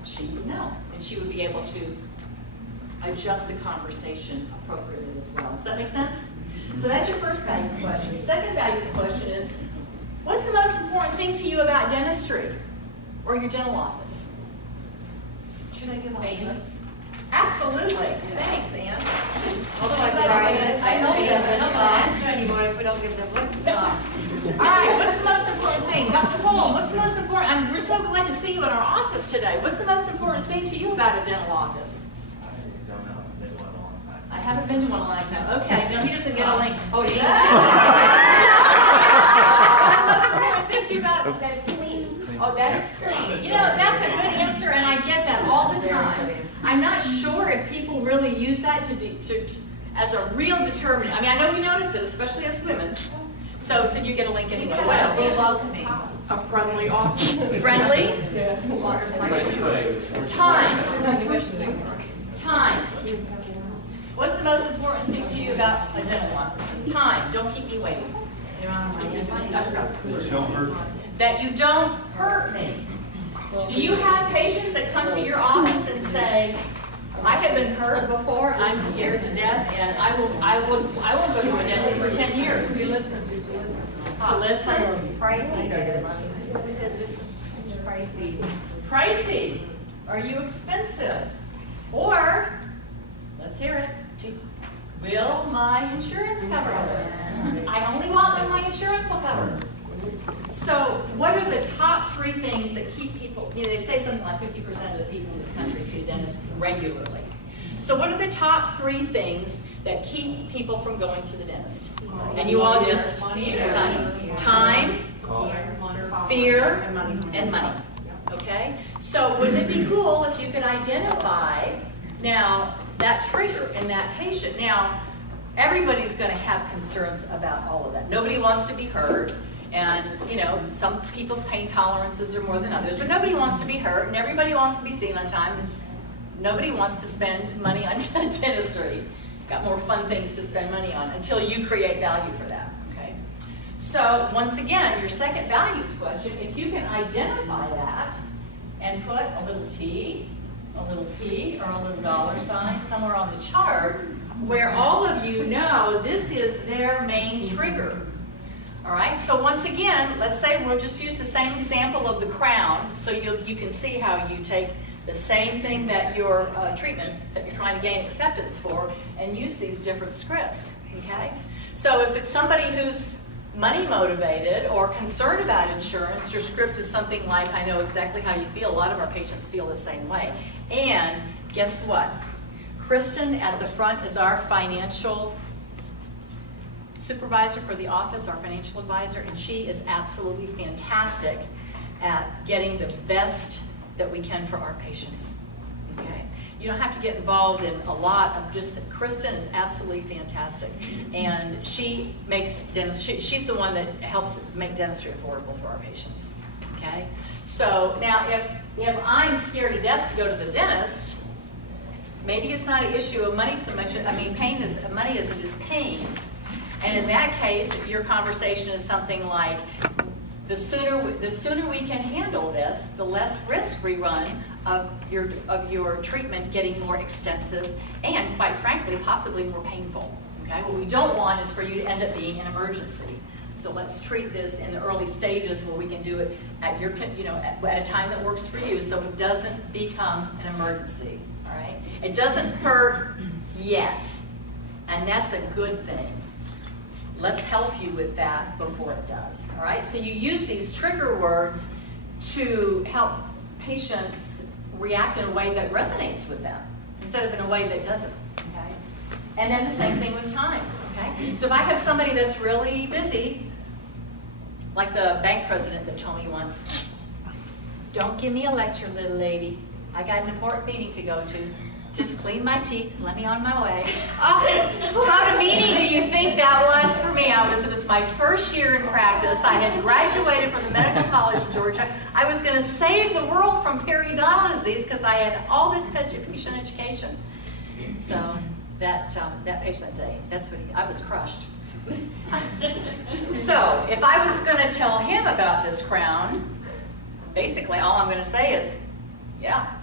she would know, and she would be able to adjust the conversation appropriately as well. Does that make sense? So that's your first values question. The second values question is, what's the most important thing to you about dentistry or your dental office? Should I give all those? Absolutely. Thanks, Ann. Although I told you, I don't answer anymore if we don't give them lip talk. All right, what's the most important thing? Dr. Holm, what's the most important? We're so glad to see you in our office today. What's the most important thing to you about a dental office? I don't know. I've been to one in a long time. I haven't been to one in a long time. Okay, no, he doesn't get a link. Oh, yeah. What's the most important thing to you about that it's clean? Oh, that it's clean. That's a good answer, and I get that all the time. I'm not sure if people really use that as a real determinant. I mean, I know we notice it, especially as women. So you get a link anyway. What else? Welcoming. A friendly office. Friendly? Yeah. Time. What's the most important thing to you about a dental office? Time. Don't keep me waiting. That you don't hurt me. Do you have patients that come to your office and say, I have been hurt before, I'm scared to death, and I won't go to a dentist for 10 years. You listen. To listen? Pricey. We said this is pricey. Pricey. Are you expensive? Or, let's hear it, will my insurance cover it? I only want what my insurance will cover. So what are the top 3 things that keep people, they say something like 50% of the people in this country see a dentist regularly. So what are the top 3 things that keep people from going to the dentist? And you all just, time, fear, and money. Okay? So wouldn't it be cool if you could identify now that trigger in that patient? Now, everybody's going to have concerns about all of that. Nobody wants to be hurt. And, you know, some people's pain tolerances are more than others, but nobody wants to be hurt, and everybody wants to be seen on time, and nobody wants to spend money on dentistry. Got more fun things to spend money on until you create value for that, okay? So, once again, your second values question, if you can identify that and put a little T, a little P, or a little dollar sign somewhere on the chart where all of you know this is their main trigger. All right, so once again, let's say we'll just use the same example of the crown so you can see how you take the same thing that your treatment that you're trying to gain acceptance for and use these different scripts, okay? So if it's somebody who's money motivated or concerned about insurance, your script is something like, I know exactly how you feel. A lot of our patients feel the same way. And guess what? Kristen at the front is our financial supervisor for the office, our financial advisor, and she is absolutely fantastic at getting the best that we can for our patients. Okay? You don't have to get involved in a lot of just, Kristen is absolutely fantastic. And she makes she's the one that helps make dentistry affordable for our patients. Okay? So now if I'm scared to death to go to the dentist, maybe it's not an issue of money so much. I mean, money isn't just pain. And in that case, if your conversation is something like, the sooner we can handle this, the less risk we run of your treatment getting more extensive and, quite frankly, possibly more painful. Okay? What we don't want is for you to end up being an emergency. So let's treat this in the early stages where we can do it at your, at a time that works for you, so it doesn't become an emergency. All right? It doesn't hurt yet, and that's a good thing. Let's help you with that before it does, all right? So you use these trigger words to help patients react in a way that resonates with them instead of in a way that doesn't, okay? And then the same thing with time, okay? So if I have somebody that's really busy, like the bank president that told me once, don't give me a lecture, little lady. I got an important meeting to go to. Just clean my teeth and let me on my way. Oh, what a meeting do you think that was for me? It was my first year in practice. I had graduated from the Medical College of Georgia. I was going to save the world from periodontal disease because I had all this patient education. So that patient day, that's what I was crushed. So if I was going to tell him about this crown, basically all I'm going to say is, yeah,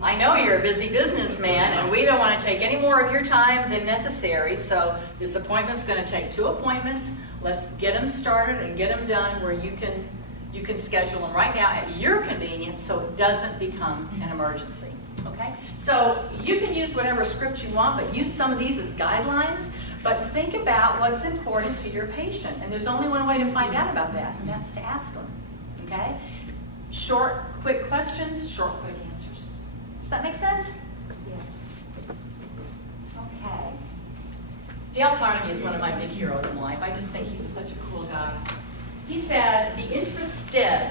I know you're a busy businessman, and we don't want to take any more of your time than necessary, so this appointment's going to take 2 appointments. Let's get them started and get them done where you can schedule them right now at your convenience so it doesn't become an emergency. Okay? So you can use whatever script you want, but use some of these as guidelines, but think about what's important to your patient, and there's only one way to find out about that, and that's to ask them. Okay? Short, quick questions, short, quick answers. Does that make sense? Yes. Okay. Dale Carnegie is one of my big heroes in life. I just think he was such a cool guy. He said, be interested,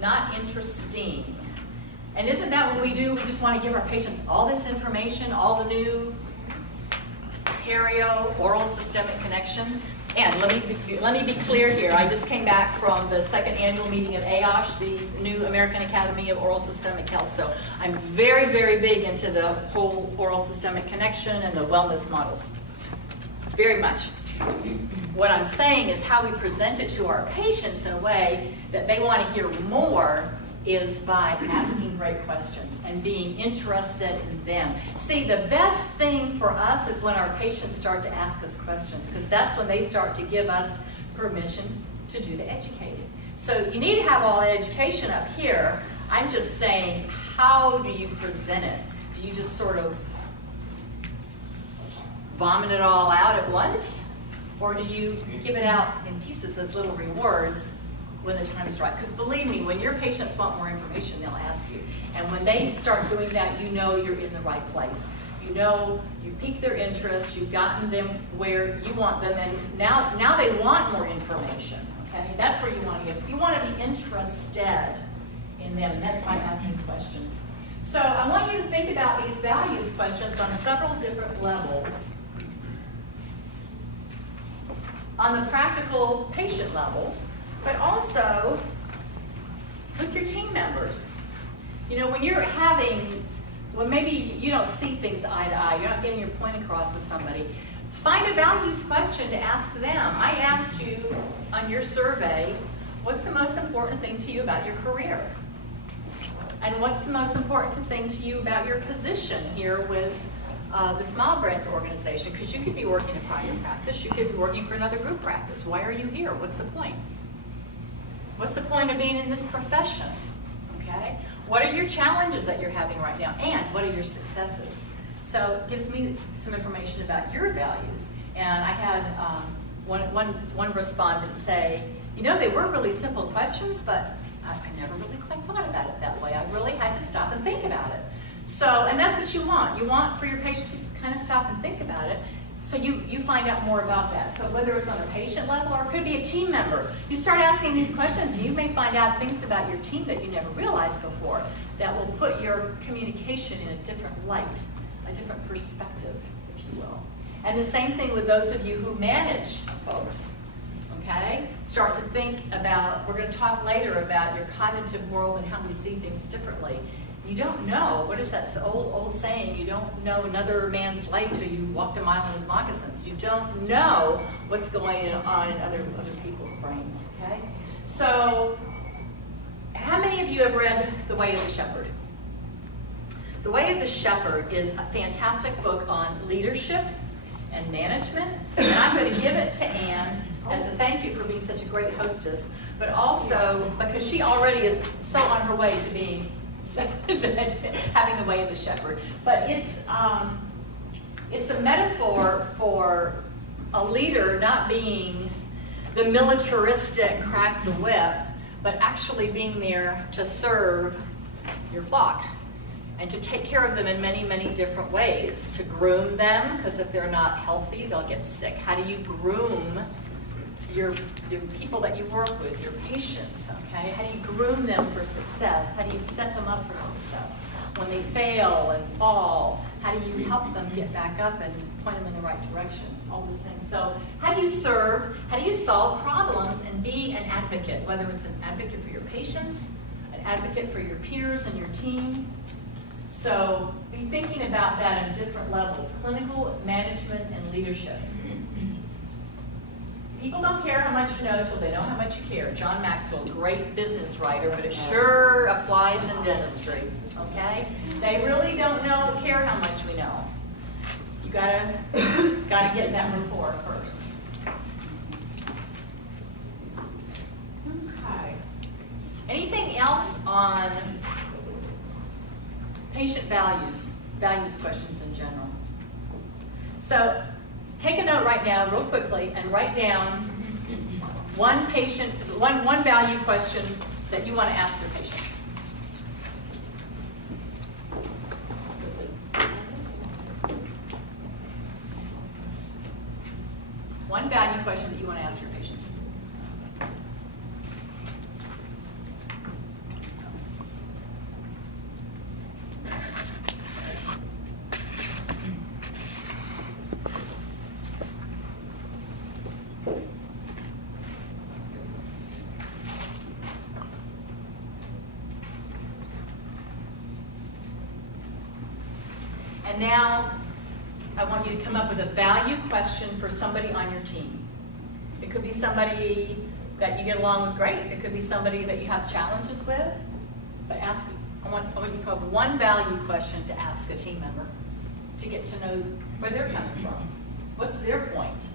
not interesting. And isn't that what we do? We just want to give our patients all this information, all the new perio, oral systemic connection. And let me be clear here. I just came back from the 2nd annual meeting of AOSH, the new American Academy of Oral Systemic Health. So I'm very, very big into the whole oral systemic connection and the wellness models. Very much. What I'm saying is how we present it to our patients in a way that they want to hear more is by asking great questions and being interested in them. See, the best thing for us is when our patients start to ask us questions, because that's when they start to give us permission to do the educating. So you need to have all that education up here. I'm just saying, how do you present it? Do you just sort of vomit it all out at once? Or do you give it out in pieces as little rewards when the time is right? Because believe me, when your patients want more information, they'll ask you. And when they start doing that, you know you're in the right place. You know you piqued their interest, you've gotten them where you want them, and now they want more information. Okay? That's where you want to give. So you want to be interested in them, and that's by asking questions. So I want you to think about these values questions on several different levels. On the practical patient level, but also with your team members. You know, when you're having, well, maybe you don't see things eye to eye, you're not getting your point across with somebody, find a values question to ask them. I asked you on your survey, what's the most important thing to you about your career? And what's the most important thing to you about your position here with the Smile Brands organization? Because you could be working in private practice, you could be working for another group practice. Why are you here? What's the point? What's the point of being in this profession? Okay? What are your challenges that you're having right now? And what are your successes? So it gives me some information about your values. And I had one respondent say, you know, they were really simple questions, but I never really quite thought about it that way. I really had to stop and think about it. So, and that's what you want. You want for your patient to kind of stop and think about it. So you find out more about that. So whether it's on a patient level or it could be a team member, you start asking these questions and you may find out things about your team that you never realized before that will put your communication in a different light, a different perspective, if you will. And the same thing with those of you who manage folks. Okay? Start to think about, we're going to talk later about your cognitive world and how we see things differently. You don't know, what is that old saying, you don't know another man's life till you walked a mile in his moccasins. You don't know what's going on in other people's brains, okay? So, how many of you have read The Way of the Shepherd? The Way of the Shepherd is a fantastic book on leadership and management, and I'm going to give it to Anne as a thank you for being such a great hostess, but also because she already is so on her way to being having the way of the shepherd. But it's a metaphor for a leader not being the militaristic crack the whip, but actually being there to serve your flock and to take care of them in many, many different ways. To groom them, because if they're not healthy, they'll get sick. How do you groom your people that you work with, your patients, okay? How do you groom them for success? How do you set them up for success? When they fail and fall, how do you help them get back up and point them in the right direction? All those things. So how do you serve? How do you solve problems and be an advocate, whether it's an advocate for your patients, an advocate for your peers and your team? So be thinking about that on different levels, clinical, management, and leadership. People don't care how much you know till they know how much you care. John Maxwell, great business writer, but it sure applies in dentistry, okay? They really don't care how much we know. You gotta get in that rapport first. Okay. Anything else on patient values questions in general? So take a note right now, real quickly, and write down one value question that you want to ask your patients. One value question that you want to ask your patients. And now, I want you to come up with a value question for somebody on your team. It could be somebody that you get along with great. It could be somebody that you have challenges with. But I want you to come up with one value question to ask a team member to get to know where they're coming from. What's their point?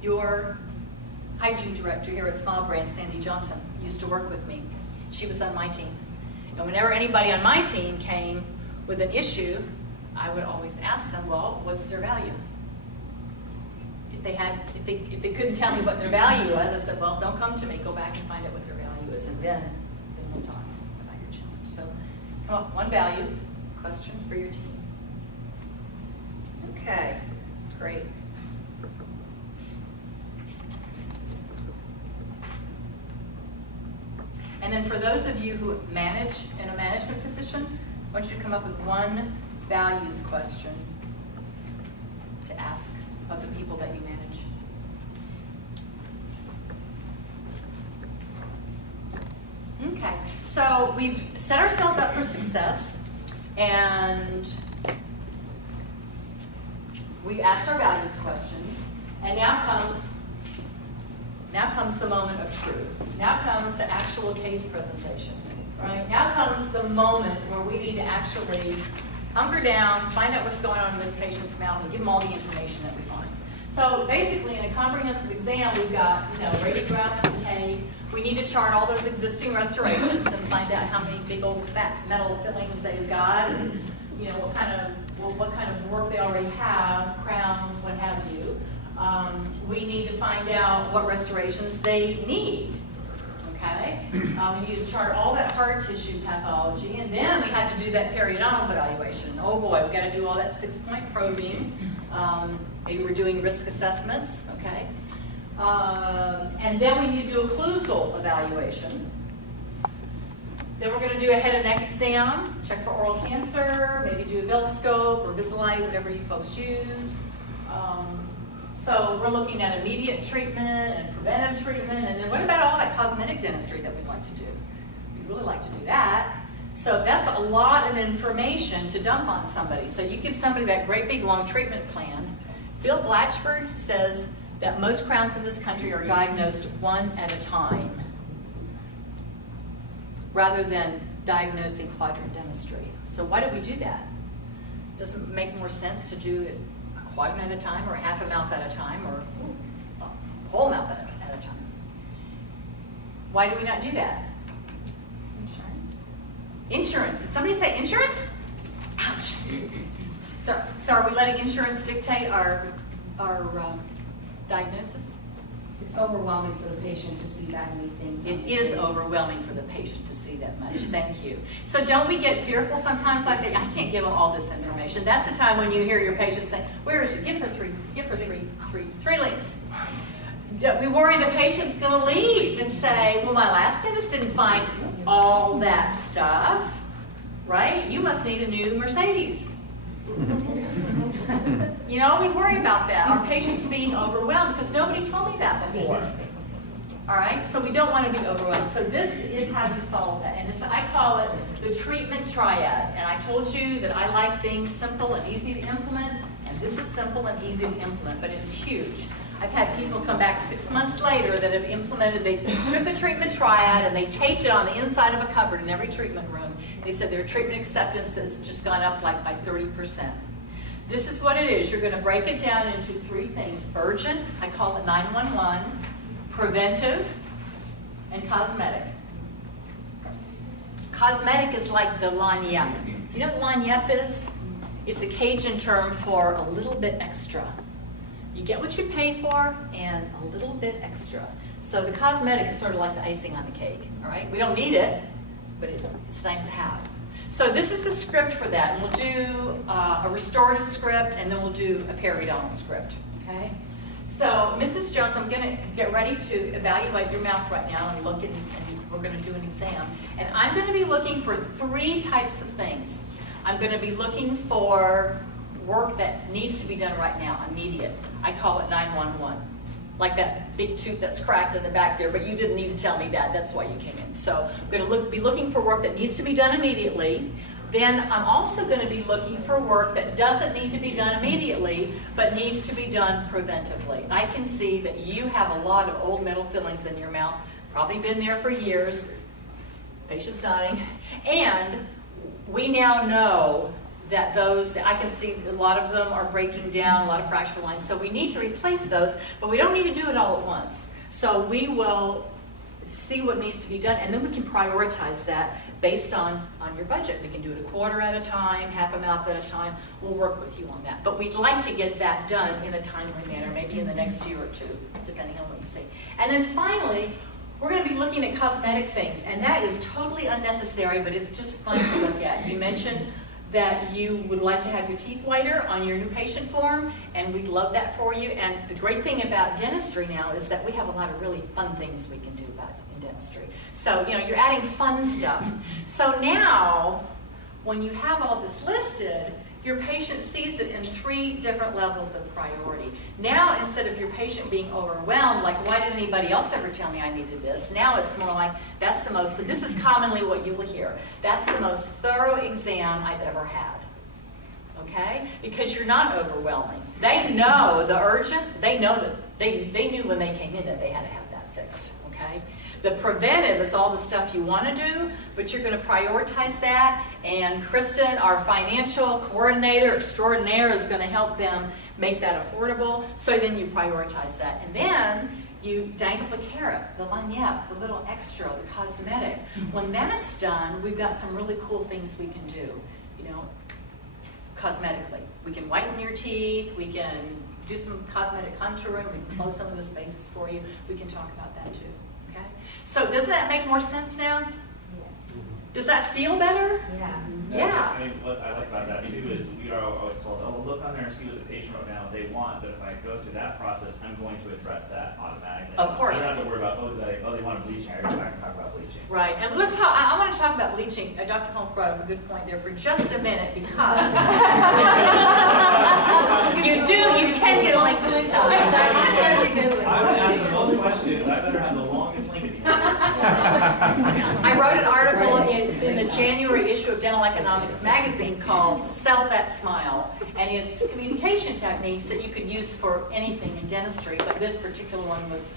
Your hygiene director here at Smile Brands, Sandy Johnson, used to work with me. She was on my team. And whenever anybody on my team came with an issue, I would always ask them, well, what's their value? If they couldn't tell me what their value was, I said, well, don't come to me, go back and find out what their value is, and then we'll talk about your challenge. So come up with one value question for your team. Okay, great. And then for those of you who manage in a management position, I want you to come up with one values question to ask of the people that you manage? Okay, so we've set ourselves up for success, and we asked our values questions, and now comes the moment of truth. Now comes the actual case presentation, right? Now comes the moment where we need to actually hunker down, find out what's going on in this patient's mouth, and give them all the information that we find. So basically, in a comprehensive exam, we've got, radiographs and tape. We need to chart all those existing restorations and find out how many big old fat metal fillings they've got, and what kind of work they already have, crowns, what have you. We need to find out what restorations they need. Okay, we need to chart all that hard tissue pathology, and then we have to do that periodontal evaluation. Oh boy, we've got to do all that 6-point probing. Maybe we're doing risk assessments, okay? And then we need to do a occlusal evaluation. Then we're going to do a head and neck exam, check for oral cancer, maybe do a Velscope or Visalite, whatever you folks use. So we're looking at immediate treatment and preventive treatment, and then what about all that cosmetic dentistry that we'd like to do? We'd really like to do that. So that's a lot of information to dump on somebody. So you give somebody that great big long treatment plan. Bill Blatchford says that most crowns in this country are diagnosed one at a time, rather than diagnosing quadrant dentistry. So why do we do that? Doesn't it make more sense to do it a quadrant at a time, or a half a mouth at a time, or a whole mouth at a time? Why do we not do that? Insurance. Did somebody say insurance? Ouch. So are we letting insurance dictate our diagnosis? It's overwhelming for the patient to see that many things. It is overwhelming for the patient to see that much. Thank you. So don't we get fearful sometimes, like that? I can't give them all this information. That's the time when you hear your patient say, "Where is it? Give her three links." We worry the patient's going to leave and say, "Well, my last dentist didn't find all that stuff, right? You must need a new Mercedes." We worry about that. Our patients being overwhelmed because nobody told me that before. All right, so we don't want to be overwhelmed. So this is how you solve that, and I call it the treatment triad. And I told you that I like things simple and easy to implement, and this is simple and easy to implement, but it's huge. I've had people come back 6 months later that have implemented, they took the treatment triad and they taped it on the inside of a cupboard in every treatment room. They said their treatment acceptance has just gone up like by 30%. This is what it is. You're going to break it down into 3 things. Urgent, I call it 911, preventive, and cosmetic. Cosmetic is like the lagniappe. You know what lagniappe is? It's a Cajun term for a little bit extra. You get what you pay for and a little bit extra. So the cosmetic is sort of like the icing on the cake, all right? We don't need it, but it's nice to have. So this is the script for that, and we'll do a restorative script, and then we'll do a periodontal script, okay? So Mrs. Jones, I'm gonna get ready to evaluate your mouth right now and look, and we're gonna do an exam. And I'm gonna be looking for 3 types of things. I'm gonna be looking for work that needs to be done right now, immediate. I call it 911. Like that big tooth that's cracked in the back there, but you didn't need to tell me that. That's why you came in. So I'm going to be looking for work that needs to be done immediately. Then I'm also going to be looking for work that doesn't need to be done immediately, but needs to be done preventively. I can see that you have a lot of old metal fillings in your mouth, probably been there for years. Patient's nodding. And we now know that those, I can see a lot of them are breaking down, a lot of fracture lines. So we need to replace those, but we don't need to do it all at once. So we will see what needs to be done, and then we can prioritize that based on your budget. We can do it a quarter at a time, half a mouth at a time. We'll work with you on that. But we'd like to get that done in a timely manner, maybe in the next year or 2, depending on what you say. And then finally, we're going to be looking at cosmetic things, and that is totally unnecessary, but it's just fun to look at. You mentioned that you would like to have your teeth whiter on your new patient form, and we'd love that for you. And the great thing about dentistry now is that we have a lot of really fun things we can do about in dentistry. So, you're adding fun stuff. So now, when you have all this listed, your patient sees it in 3 different levels of priority. Now, instead of your patient being overwhelmed, like, why didn't anybody else ever tell me I needed this? Now it's more like, this is commonly what you will hear. That's the most thorough exam I've ever had. Okay? Because you're not overwhelming. They know the urgent, they know that, they knew when they came in that they had to have that fixed. Okay? The preventive is all the stuff you want to do, but you're going to prioritize that, and Kristen, our financial coordinator extraordinaire, is going to help them make that affordable, so then you prioritize that. And then you dangle the carrot, the lanyette, the little extra, the cosmetic. When that's done, we've got some really cool things we can do, cosmetically. We can whiten your teeth, we can do some cosmetic contouring, we can close some of the spaces for you. We can talk about that too. Okay? So does that make more sense now? Yes. Does that feel better? Yeah. Yeah. I mean, what I like about that too is we are always told, oh, look on there and see what the patient wrote down they want. But if I go through that process, I'm going to address that automatically. Of course. I don't have to worry about, they want bleaching. I gotta go back and talk about bleaching. Right, and let's talk, I want to talk about bleaching. Dr. Holmes brought up a good point there for just a minute, because you can get a link to this stuff. I would ask the most questions. I better have the longest link at the end. I wrote an article in the January issue of Dental Economics magazine called Sell That Smile, and it's communication techniques that you could use for anything in dentistry, but this particular one was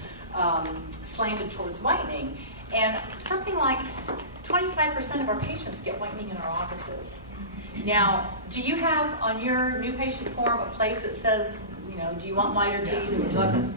slanted towards whitening. And something like 25% of our patients get whitening in our offices. Now, do you have on your new patient form a place that says, do you want whiter teeth? Or would you like this?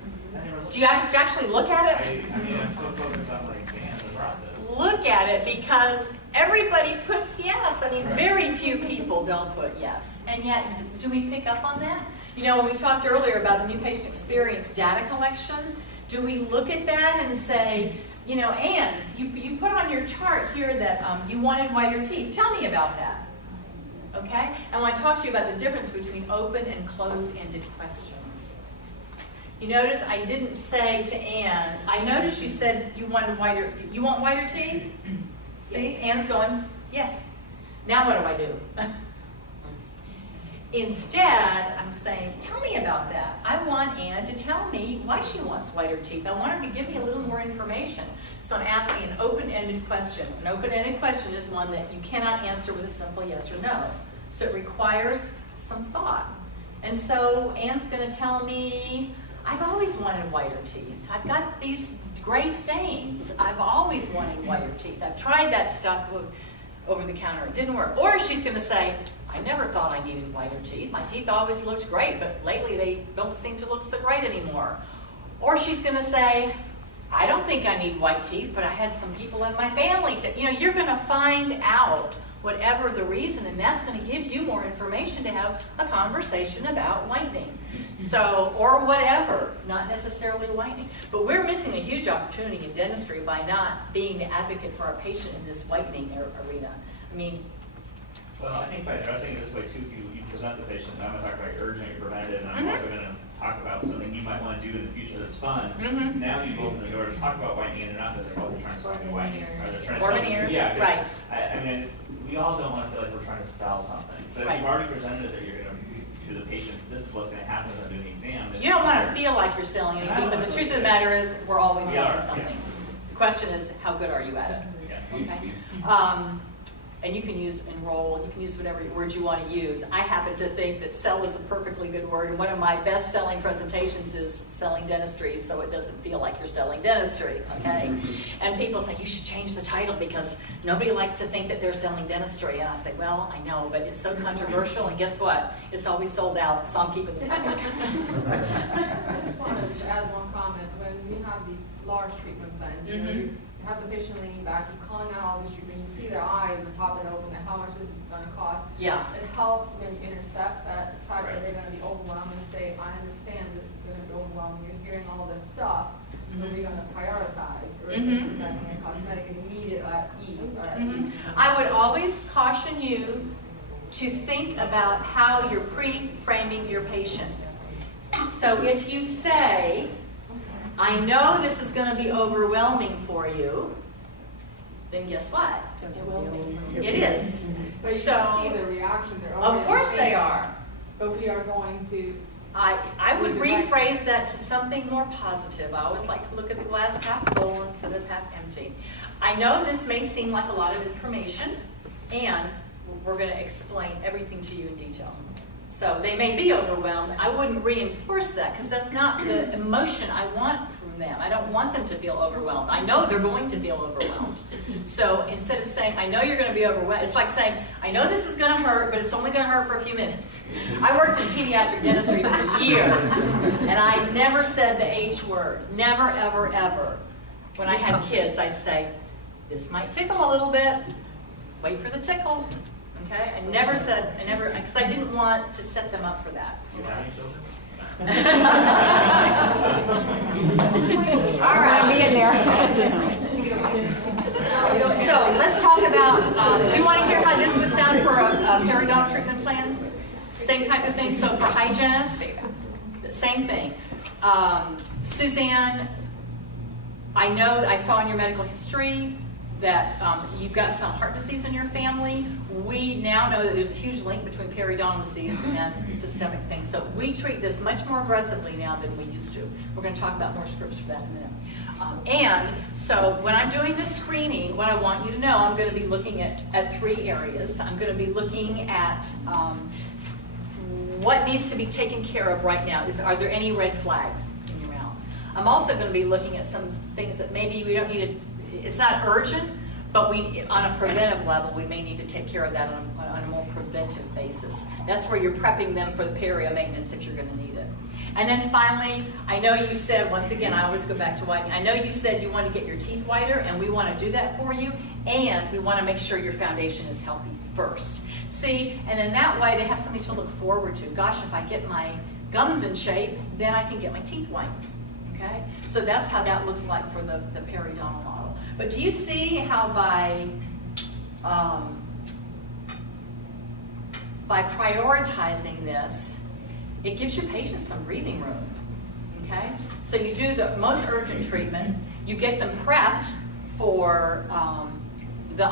Do you actually look at it? I mean, I'm so focused on like the process. Look at it, because everybody puts yes. I mean, very few people don't put yes. And yet, do we pick up on that? When we talked earlier about the new patient experience data collection, do we look at that and say, Anne, you put on your chart here that you wanted whiter teeth. Tell me about that. Okay? And when I talk to you about the difference between open and closed-ended questions. You notice I didn't say to Anne, I noticed you said you want whiter teeth? See, Anne's going, yes. Now what do I do? Instead, I'm saying, tell me about that. I want Anne to tell me why she wants whiter teeth. I want her to give me a little more information. So I'm asking an open-ended question. An open-ended question is one that you cannot answer with a simple yes or no. So it requires some thought. And so Anne's going to tell me, I've always wanted whiter teeth. I've got these gray stains. I've always wanted whiter teeth. I've tried that stuff over the counter. It didn't work. Or she's going to say, I never thought I needed whiter teeth. My teeth always looked great, but lately they don't seem to look so great anymore. Or she's going to say, I don't think I need white teeth, but I had some people in my family. You're going to find out whatever the reason, and that's going to give you more information to have a conversation about whitening. So, or whatever, not necessarily whitening. But we're missing a huge opportunity in dentistry by not being the advocate for our patient in this whitening arena. I mean, well, I think by addressing it this way too, if you present the patient, I'm going to talk about your urgent, your preventative, and I'm also going to talk about something you might want to do in the future that's fun. Now you've opened the door to talk about whitening, and they're not just like, oh, they're trying to sell me whitening. Or they're trying to sell me, veneers, yeah, right. I mean, we all don't want to feel like we're trying to sell something. But if you've already presented that you're going to the patient, this is what's going to happen as I'm doing the exam. You don't want to feel like you're selling anything, but the truth of the matter is we're always We selling are, something. yeah. The question is, how good are you at it? Yeah. Okay? And you can use enroll, you can use whatever word you want to use. I happen to think that sell is a perfectly good word, and one of my best selling presentations is selling dentistry, so it doesn't feel like you're selling dentistry, okay? And people say, you should change the title because nobody likes to think that they're selling dentistry. And I say, well, I know, but it's so controversial, and guess what? It's always sold out, so I'm keeping the title. I just wanted to add one comment. When we have these large treatment plans, you have the patient leaning back, you're calling out all these treatment, you see their eyes are popping open, and how much this is going to cost. Yeah. It helps when you intercept that fact that they're going to be overwhelmed and say, I understand this is going to be overwhelming. You're hearing all this stuff, so we're going to prioritize. Or protecting a cosmetic immediate at ease. Or at ease. I would always caution you to think about how you're pre-framing your patient. So if you say, I know this is going to be overwhelming for you, then guess what? It will be. It is. But you So, can see the reaction, they're of already course they saying, are. But we are going to, I would rephrase that to something more positive. I always like to look at the glass half full instead of half empty. I know this may seem like a lot of information, and we're going to explain everything to you in detail. So they may be overwhelmed. I wouldn't reinforce that because that's not the emotion I want from them. I don't want them to feel overwhelmed. I know they're going to feel overwhelmed. So instead of saying, I know you're going to be overwhelmed, it's like saying, I know this is going to hurt, but it's only going to hurt for a few minutes. I worked in pediatric dentistry for years, and I never said the H word. Never, ever, ever. When I had kids, I'd say, this might tickle a little bit. Wait for the tickle. Okay? I never said, because I didn't want to set them up for that. You have any children? All right. Be in there. So let's talk about, do you want to hear how this would sound for a periodontal treatment plan? Same type of thing. So for hygienists, same thing. Suzanne, I know, I saw in your medical history that you've got some heart disease in your family. We now know that there's a huge link between periodontal disease and systemic things. So we treat this much more aggressively now than we used to. We're going to talk about more scripts for that in a minute. And so when I'm doing this screening, what I want you to know, I'm going to be looking at 3 areas. I'm going to be looking at what needs to be taken care of right now. Are there any red flags in your mouth? I'm also going to be looking at some things that maybe we don't need to, it's not urgent, but we, on a preventive level, we may need to take care of that on a more preventive basis. That's where you're prepping them for the perio maintenance if you're going to need it. And then finally, I know you said, once again, I always go back to whitening. I know you said you want to get your teeth whiter, and we want to do that for you, and we want to make sure your foundation is healthy first. See, and then that way they have something to look forward to. Gosh, if I get my gums in shape, then I can get my teeth white. Okay? So that's how that looks like for the periodontal model. But do you see how by prioritizing this, it gives your patients some breathing room, okay? So you do the most urgent treatment, you get them prepped for the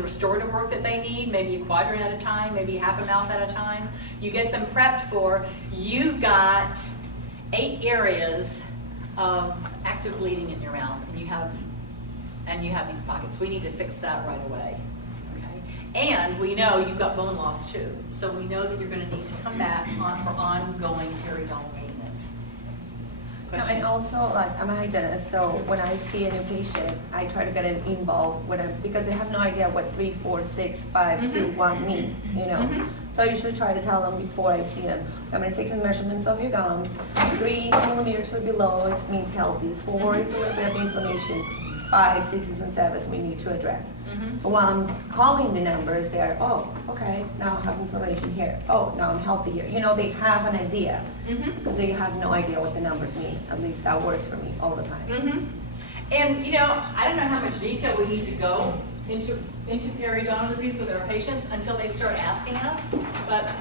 restorative work that they need, maybe a quadrant at a time, maybe half a mouth at a time. You get them prepped for, you've got 8 areas of active bleeding in your mouth, and you have these pockets. We need to fix that right away. And we know you've got bone loss too. So we know that you're going to need to come back for ongoing periodontal maintenance. Question? And also, like, I'm a hygienist, so when I see a new patient, I try to get them involved with them because they have no idea what 3, 4, 6, 5, 2, 1 mean, you know. So I usually try to tell them before I see them, I'm going to take some measurements of your gums. 3 millimeters or below, it means healthy. 4, it's a little bit of inflammation. 5, 6s, and 7s we need to address. So while I'm calling the numbers, they're, oh, okay, now I have inflammation here. Oh, now I'm healthy here. You know, they have an idea because they have no idea what the numbers mean. At least that works for me all the time. And you know, I don't know how much detail we need to go into periodontal disease with our patients until they start asking us. But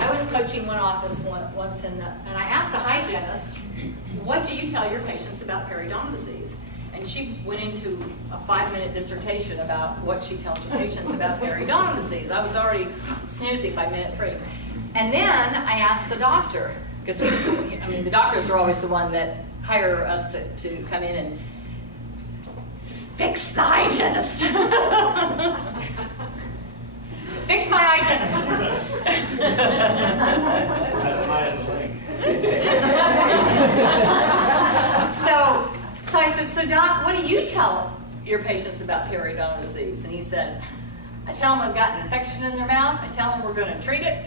I was coaching one office once, and I asked the hygienist, what do you tell your patients about periodontal disease? And she went into a 5-minute dissertation about what she tells her patients about periodontal disease. I was already snoozing by minute 3. And then I asked the doctor, because the doctors are always the one that hire us to come in and fix the hygienist. Fix my hygienist. That's my as a link. So I said, so Doc, what do you tell your patients about periodontal disease? And he said, I tell them I've got an infection in their mouth, I tell them we're going to treat it,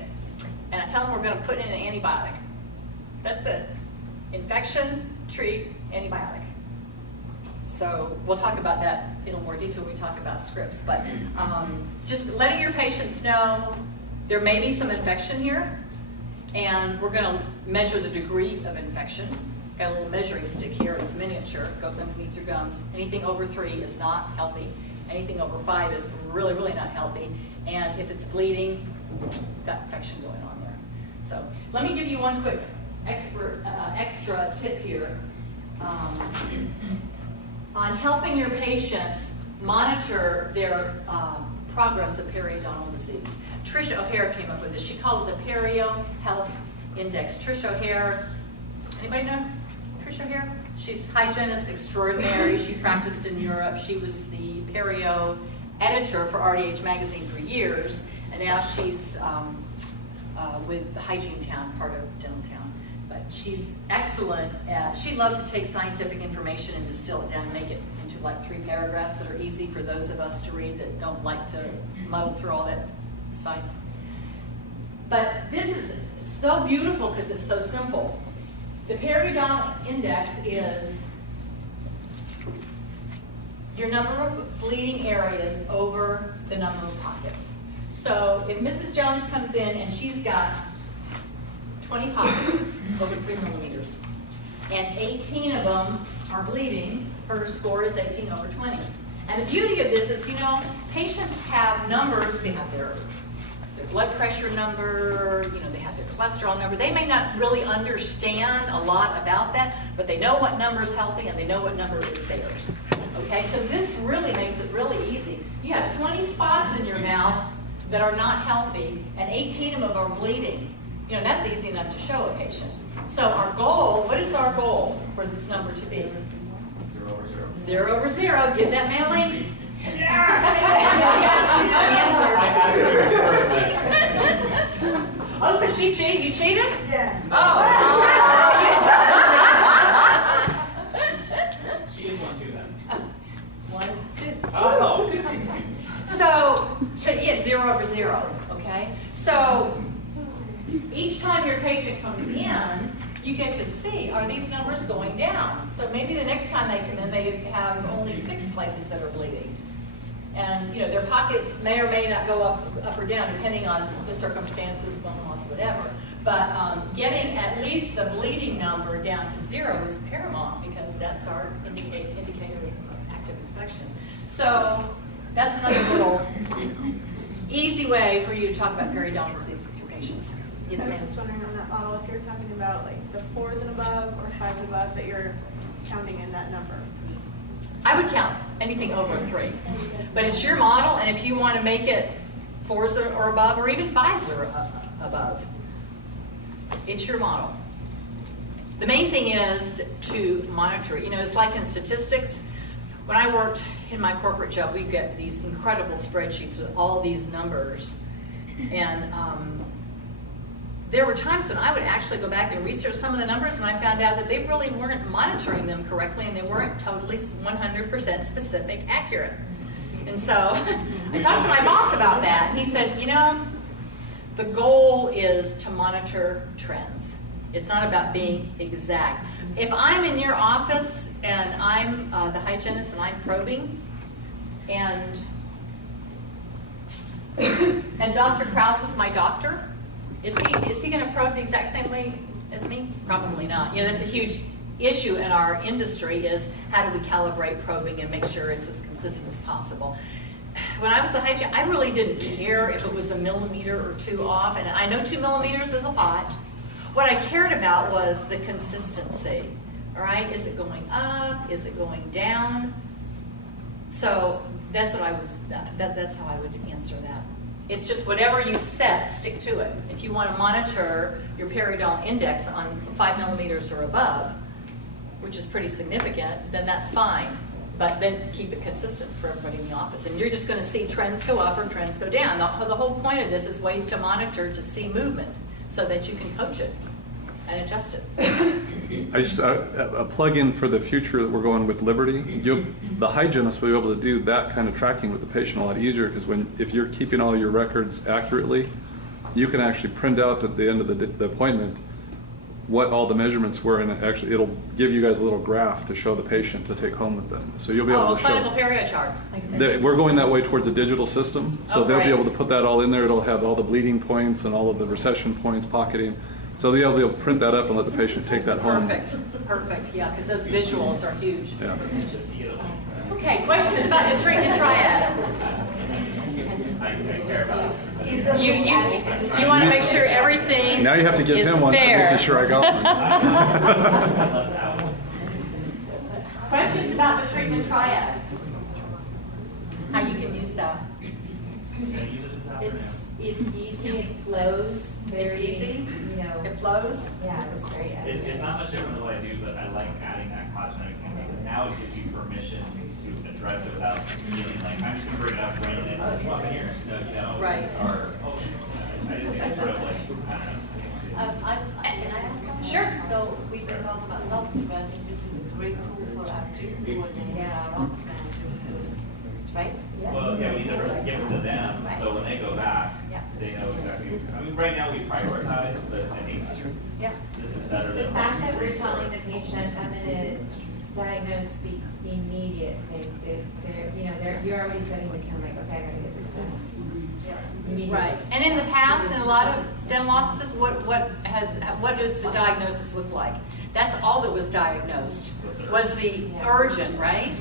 and I tell them we're going to put in an antibiotic. That's it. Infection, treat, antibiotic. So we'll talk about that in a little more detail when we talk about scripts. But just letting your patients know there may be some infection here, and we're going to measure the degree of infection. Got a little measuring stick here. It's miniature. It goes underneath your gums. Anything over 3 is not healthy. Anything over 5 is really, really not healthy. And if it's bleeding, got infection going on there. So let me give you one quick extra tip here on helping your patients monitor their progress of periodontal disease. Tricia O'Hare came up with this. She called it the Perio Health Index. Tricia O'Hare, anybody know Tricia O'Hare? She's hygienist extraordinary. She practiced in Europe. She was the Perio editor for RDH Magazine for years, and now she's with the Hygiene Town, part of Dental Town. But she's excellent at, she loves to take scientific information and distill it down and make it into like 3 paragraphs that are easy for those of us to read that don't like to muddle through all that science. But this is so beautiful because it's so simple. The periodontal index is your number of bleeding areas over the number of pockets. So if Mrs. Jones comes in and she's got 20 pockets over 3 millimeters, and 18 of them are bleeding, her score is 18 over 20. And the beauty of this is, you know, patients have numbers. They have their blood pressure number, you know, they have their cholesterol number. They may not really understand a lot about that, but they know what number is healthy and they know what number is theirs. Okay, so this really makes it really easy. You have 20 spots in your mouth that are not healthy, and 18 of them are bleeding. You know, that's easy enough to show a patient. So our goal, what is our goal for this number to be? 0 over 0. 0 over 0. Give that man a link. Oh, so she cheated? You cheated? Yeah. Oh. She is 1, 2 then. 1, 2. Oh. So yeah, 0 over 0, okay? So each time your patient comes in, you get to see, are these numbers going down? So maybe the next time they come in, they have only 6 places that are bleeding. And, you know, their pockets may or may not go up or down, depending on the circumstances, bone loss, whatever. But getting at least the bleeding number down to 0 is paramount, because that's our indicator of active infection. So that's another little easy way for you to talk about periodontal disease with your patients. Yes, I was ma'am. just wondering on that model, if you're talking about like the 4s and above or 5 and above, that you're counting in that number. I would count anything over 3. But it's your model, and if you want to make it 4s or above, or even 5s or above, it's your model. The main thing is to monitor it. You know, it's like in statistics. When I worked in my corporate job, we get these incredible spreadsheets with all these numbers. And there were times when I would actually go back and research some of the numbers, and I found out that they really weren't monitoring them correctly, and they weren't totally 100% specific, accurate. And so I talked to my boss about that, and he said, you know, the goal is to monitor trends. It's not about being exact. If I'm in your office and I'm the hygienist and I'm probing, and Dr. Krause is my doctor, is he going to probe the exact same way as me? Probably not. You know, that's a huge issue in our industry, is how do we calibrate probing and make sure it's as consistent as possible. When I was a hygienist, I really didn't care if it was 1 millimeter or 2 off, and I know 2 millimeters is a lot. What I cared about was the consistency. All right, is it going up? Is it going down? So that's what I would. That's how I would answer that. It's just whatever you set, stick to it. If you want to monitor your periodontal index on 5 millimeters or above, which is pretty significant, then that's fine. But then keep it consistent for everybody in the office. And you're just going to see trends go up or trends go down. The whole point of this is ways to monitor, to see movement, so that you can coach it and adjust it. I just, a plug-in for the future that we're going with Liberty, the hygienist will be able to do that kind of tracking with the patient a lot easier, because if you're keeping all your records accurately, you can actually print out at the end of the appointment what all the measurements were, and it'll give you guys a little graph to show the patient to take home with them. So you'll be able to show. Clinical perio chart. We're going that way towards a digital system, so they'll be great. able to put that all in there. It'll have all the bleeding points and all of the recession points, pocketing. So they'll be able to print that up and let the patient take that home. Perfect, yeah, because those visuals are huge. Yeah. Okay, questions about the treatment triad? I care about You want to make sure everything Now you have to give is him one for fair. making sure I got one. Questions about the treatment triad? that? Can I use it this afternoon? It's easy, it flows very, easy? you know, It flows? yeah, it's very. It's not much different than what I do, but I like adding that cosmetic in because now it gives you permission to address it without feeling like, I'm just gonna bring it up right in, well, here, you know, Right. or, I just think it's sort of like, I don't know. Can I ask something? Sure. So we've been talking about health, but this is a great tool for our treatment coordinator, our office managers, right? Well, yeah, we never give it to them, so when they go back, Yeah. they know exactly, I mean, right now we prioritize, but I think Yeah. this is better The than. fact that we're telling the patient, I'm gonna diagnose the immediate thing, you're already setting the tone, like, okay, I gotta get this done. Immediately. Right. And in the past, in a lot of dental offices, what does the diagnosis look like? That's all that was diagnosed, was the urgent, right?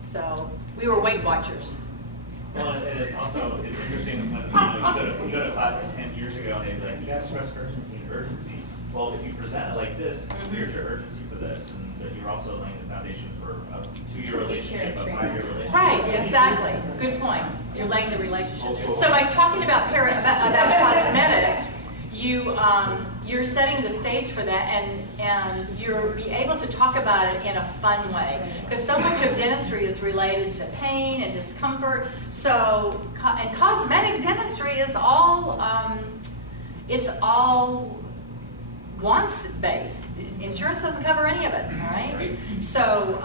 So, we were Weight Watchers. Well, and it's also, it's interesting when, you go to classes 10 years ago and they'd be like, you gotta stress urgency. Well, if you present it like this, here's your urgency for this, and that you're also laying the foundation for a 2-year relationship, a 5-year relationship. Right, exactly. Good point. You're laying the relationship. So by talking about about cosmetics, you're setting the stage for that, and you'll be able to talk about it in a fun way, because so much of dentistry is related to pain and discomfort. So, and cosmetic dentistry is all it's all wants based. Insurance doesn't cover any of it, all right? So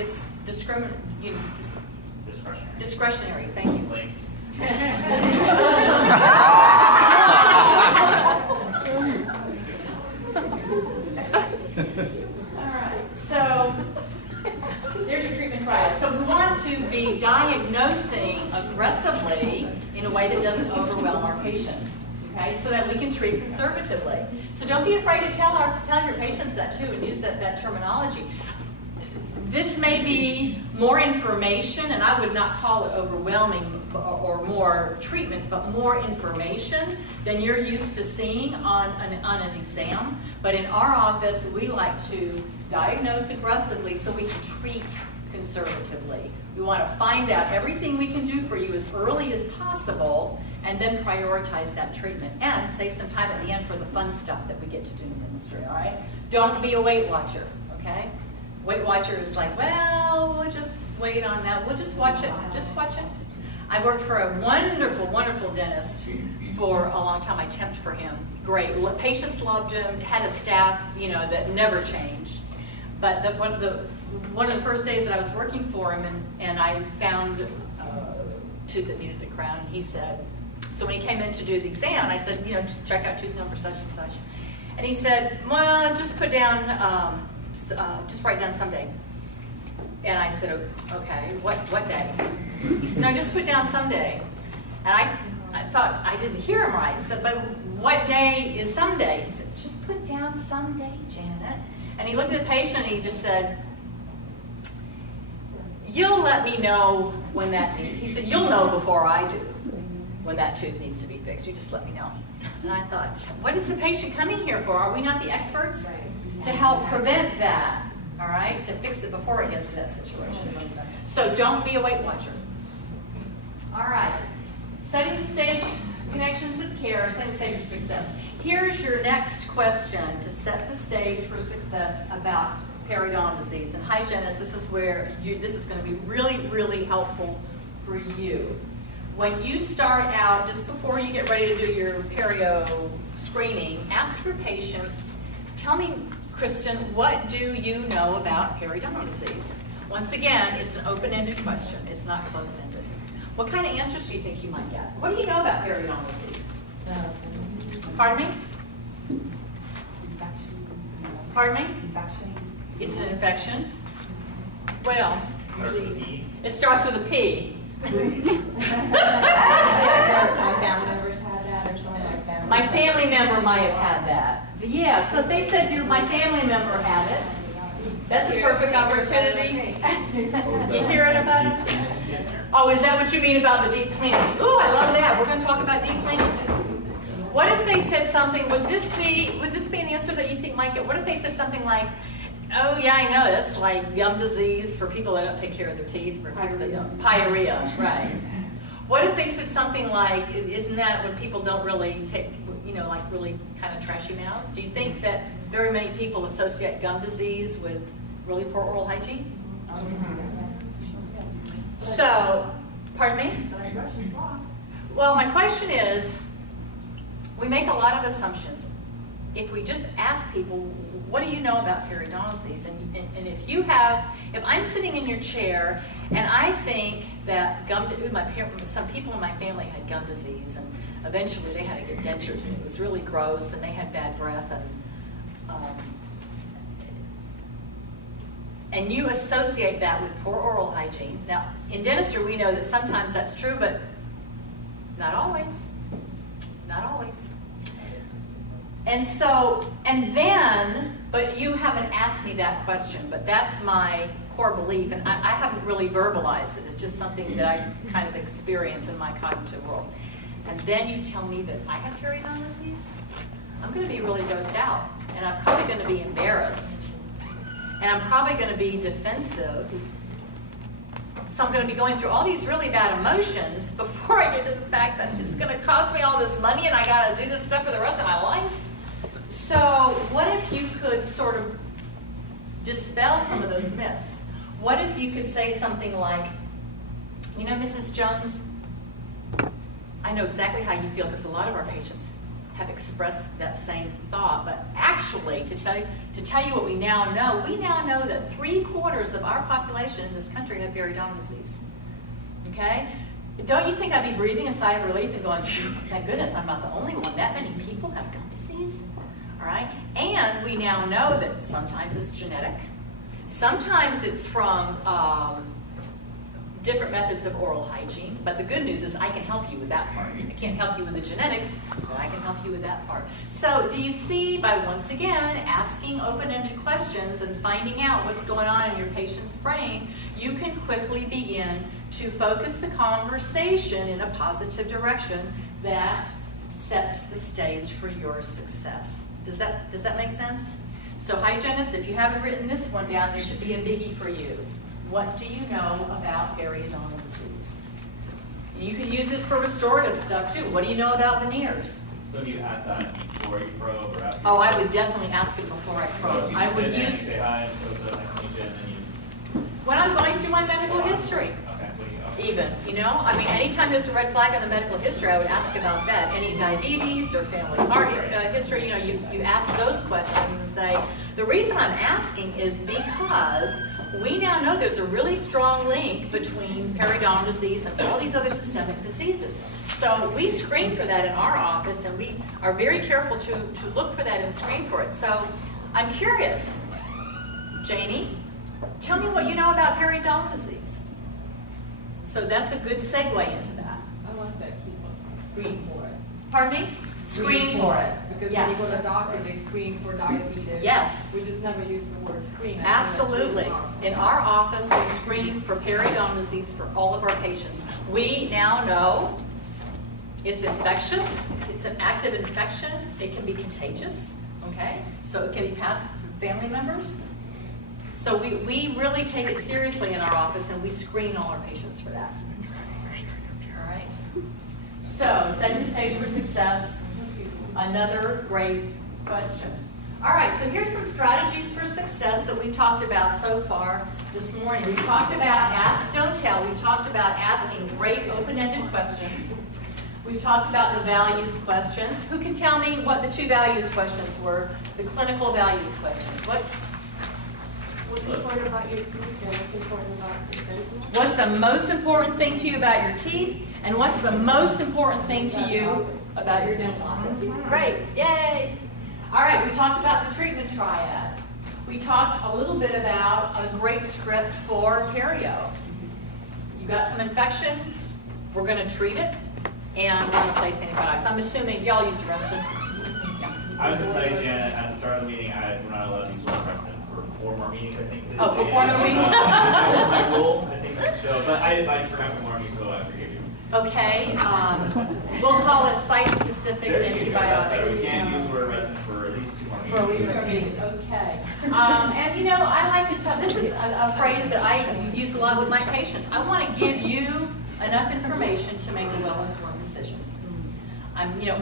it's discretionary. Thank you. Link. So there's your treatment trial. So we want to be diagnosing aggressively in a way that doesn't overwhelm our patients, okay? So that we can treat conservatively. So don't be afraid to tell your patients that too, and use that terminology. This may be more information, and I would not call it overwhelming or more treatment, but more information than you're used to seeing on an exam. But in our office, we like to diagnose aggressively so we can treat conservatively. We want to find out everything we can do for you as early as possible, and then prioritize that treatment and save some time at the end for the fun stuff that we get to do in dentistry, all right? Don't be a Weight Watcher, okay? Weight Watcher is like, well, we'll just wait on that. We'll just watch it. Just watch it. I worked for a wonderful, wonderful dentist for a long time. I temped for him. Great. Patients loved him. Had a staff, that never changed. But one of the first days that I was working for him, and I found a tooth that needed a crown, and he said, so when he came in to do the exam, I said, check out tooth number such and such. And he said, well, just put down, just write down someday. And I said, okay, what day? He said, no, just put down someday. And I thought I didn't hear him right. I said, but what day is someday? He said, just put down someday, Janet. And he looked at the patient and he just said, you'll let me know when that needs. He said, you'll know before I do when that tooth needs to be fixed. You just let me know. And I thought, what is the patient coming here for? Are we not the experts? To help prevent that, all right? To fix it before it gets to that situation. So don't be a Weight Watcher. All right. Setting the stage, connections of care, setting the stage for success. Here's your next question to set the stage for success about periodontal disease. And hygienists, this is where this is going to be really, really helpful for you. When you start out, just before you get ready to do your perio screening, ask your patient, tell me, Kristen, what do you know about periodontal disease? Once again, it's an open-ended question. It's not closed-ended. What kind of answers do you think you might get? What do you know about periodontal disease? Pardon me? Pardon me? Infection. It's an infection. What else? RPE. It starts with a P. My family members have that, or someone in my family. My family member might have had that. Yeah, so if they said my family member had it, that's a perfect opportunity. You hear it about it? Oh, is that what you mean about the deep cleanings? Ooh, I love that. We're going to talk about deep cleanings. What if they said something, would this be an answer that you think might get, what if they said something like, Oh, yeah, I know, that's like gum disease for people that don't take care of their teeth, for people that don't, pyorrhea, right. What if they said something like, isn't that when people don't really take, like really kind of trashy mouths? Do you think that very many people associate gum disease with really poor oral hygiene? So, pardon me? Well, my question is, we make a lot of assumptions. If we just ask people, what do you know about periodontal disease? And if I'm sitting in your chair and I think that some people in my family had gum disease, and eventually they had to get dentures, and it was really gross, and they had bad breath, and you associate that with poor oral hygiene. Now, in dentistry, we know that sometimes that's true, but not always. Not always. But you haven't asked me that question, but that's my core belief, and I haven't really verbalized it. It's just something that I kind of experience in my cognitive world. And then you tell me that I have periodontal disease? I'm going to be really grossed out, and I'm probably going to be embarrassed, and I'm probably going to be defensive. So I'm going to be going through all these really bad emotions before I get to the fact that it's going to cost me all this money and I got to do this stuff for the rest of my life. So what if you could sort of dispel some of those myths? What if you could say something like, Mrs. Jones, I know exactly how you feel because a lot of our patients have expressed that same thought, but actually, to tell you what we now know that 3/4 of our population in this country have periodontal disease. Okay? Don't you think I'd be breathing a sigh of relief and going, thank goodness I'm not the only one. That many people have gum disease. All right? And we now know that sometimes it's genetic. Sometimes it's from different methods of oral hygiene, but the good news is I can help you with that part. I can't help you with the genetics, but I can help you with that part. So do you see, by once again asking open-ended questions and finding out what's going on in your patient's brain, you can quickly begin to focus the conversation in a positive direction that sets the stage for your success. Does that make sense? So hygienists, if you haven't written this one down, this should be a biggie for you. What do you know about periodontal disease? And you can use this for restorative stuff too. What do you know about veneers? So do you ask that before you probe or after? Oh, I would definitely ask it before I probe. I would use Say hi, nice to meet you, and then when I'm going through my medical history. Okay, Even, anytime there's a red flag on the medical history, I would ask about that. Any diabetes or family heart history, you ask those questions and say, the reason I'm asking is because we now know there's a really strong link between periodontal disease and all these other systemic diseases. So we screen for that in our office, and we are very careful to look for that and screen for it. So I'm curious, Janie, tell me what you know about periodontal disease. So that's a good segue into that. I like that keyword, screen for it. Pardon me? Screen for it. Because Yes. when you go to the doctor, they screen for diabetes. Yes. We just never use the word screen. Absolutely. In our office, we screen for periodontal disease for all of our patients. We now know it's infectious. It's an active infection. It can be contagious. Okay? So it can be passed through family members. So we really take it seriously in our office, and we screen all our patients for that. All right. So setting the stage for success, another great question. All right, so here's some strategies for success that we've talked about so far this morning. We talked about ask, don't tell. We talked about asking great open-ended questions. We talked about the values questions. Who can tell me what the 2 values questions were? The clinical values questions. What's important about your teeth and what's important about your dental? What's the most important thing to you about your teeth? And what's the most important thing to you about your dental office? Great, yay! All right, we talked about the treatment triad. We talked a little bit about a great script for perio. You got some infection, we're going to treat it, and we're going to place antibiotics. I'm assuming y'all use Reston. Yeah. I was going to tell you, Janet, at the start of the meeting, we're not allowed to use Reston for 4 more meetings, I think it is. Oh, for 4 more meetings? That's my rule, I think. So, but I forgot to warn you, so I forgive you. Okay, we'll call it site-specific There you go, that's better. We antibiotics. can't use word Reston for at least 2 more For Alicia meetings, okay. And you know, I like to tell, this is a phrase that I use a lot with my patients. I want to give you enough information to make a well-informed decision.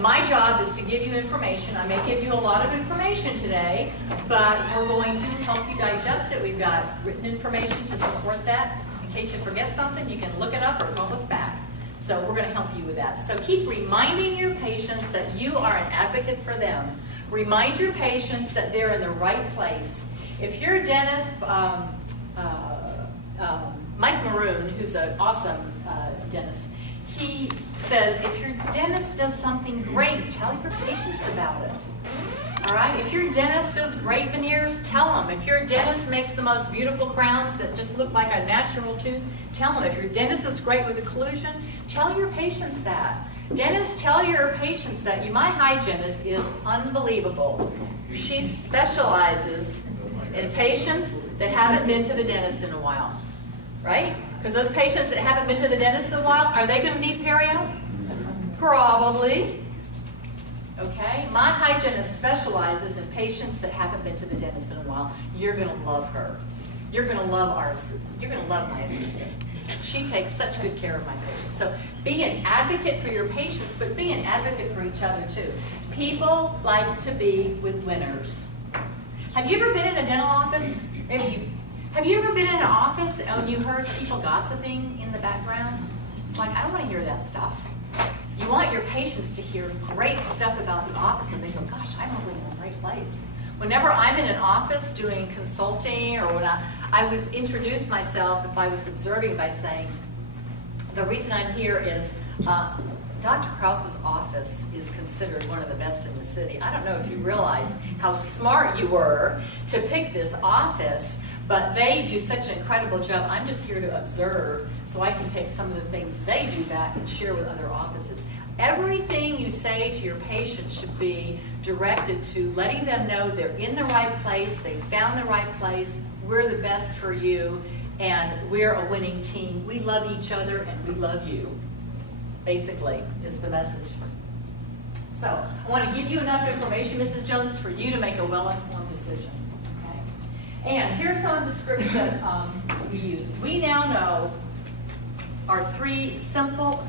My job is to give you information. I may give you a lot of information today, but we're going to help you digest it. We've got written information to support that. In case you forget something, you can look it up or call us back. So we're going to help you with that. So keep reminding your patients that you are an advocate for them. Remind your patients that they're in the right place. If your dentist, Mike Maroon, who's an awesome dentist, he says, if your dentist does something great, tell your patients about it. All right? If your dentist does great veneers, tell them. If your dentist makes the most beautiful crowns that just look like a natural tooth, tell them. If your dentist is great with occlusion, tell your patients that. Dentists, tell your patients that my hygienist is unbelievable. She specializes in patients that haven't been to the dentist in a while. Right? Because those patients that haven't been to the dentist in a while, are they going to need perio? Probably. Okay? My hygienist specializes in patients that haven't been to the dentist in a while. You're going to love her. You're going to love my assistant. She takes such good care of my patients. So be an advocate for your patients, but be an advocate for each other too. People like to be with winners. Have you ever been in a dental office? Have you ever been in an office and you heard people gossiping in the background? It's like, I don't want to hear that stuff. You want your patients to hear great stuff about the office and they go, gosh, I'm really in a great place. Whenever I'm in an office doing consulting or when I would introduce myself if I was observing by saying, the reason I'm here is Dr. Krause's office is considered one of the best in the city. I don't know if you realize how smart you were to pick this office, but they do such an incredible job. I'm just here to observe so I can take some of the things they do back and share with other offices. Everything you say to your patient should be directed to letting them know they're in the right place, they found the right place, we're the best for you, and we're a winning team. We love each other and we love you, basically, is the message. So I want to give you enough information, Mrs. Jones, for you to make a well-informed decision. Okay? And here's some of the scripts that we use. We now know our 3 simple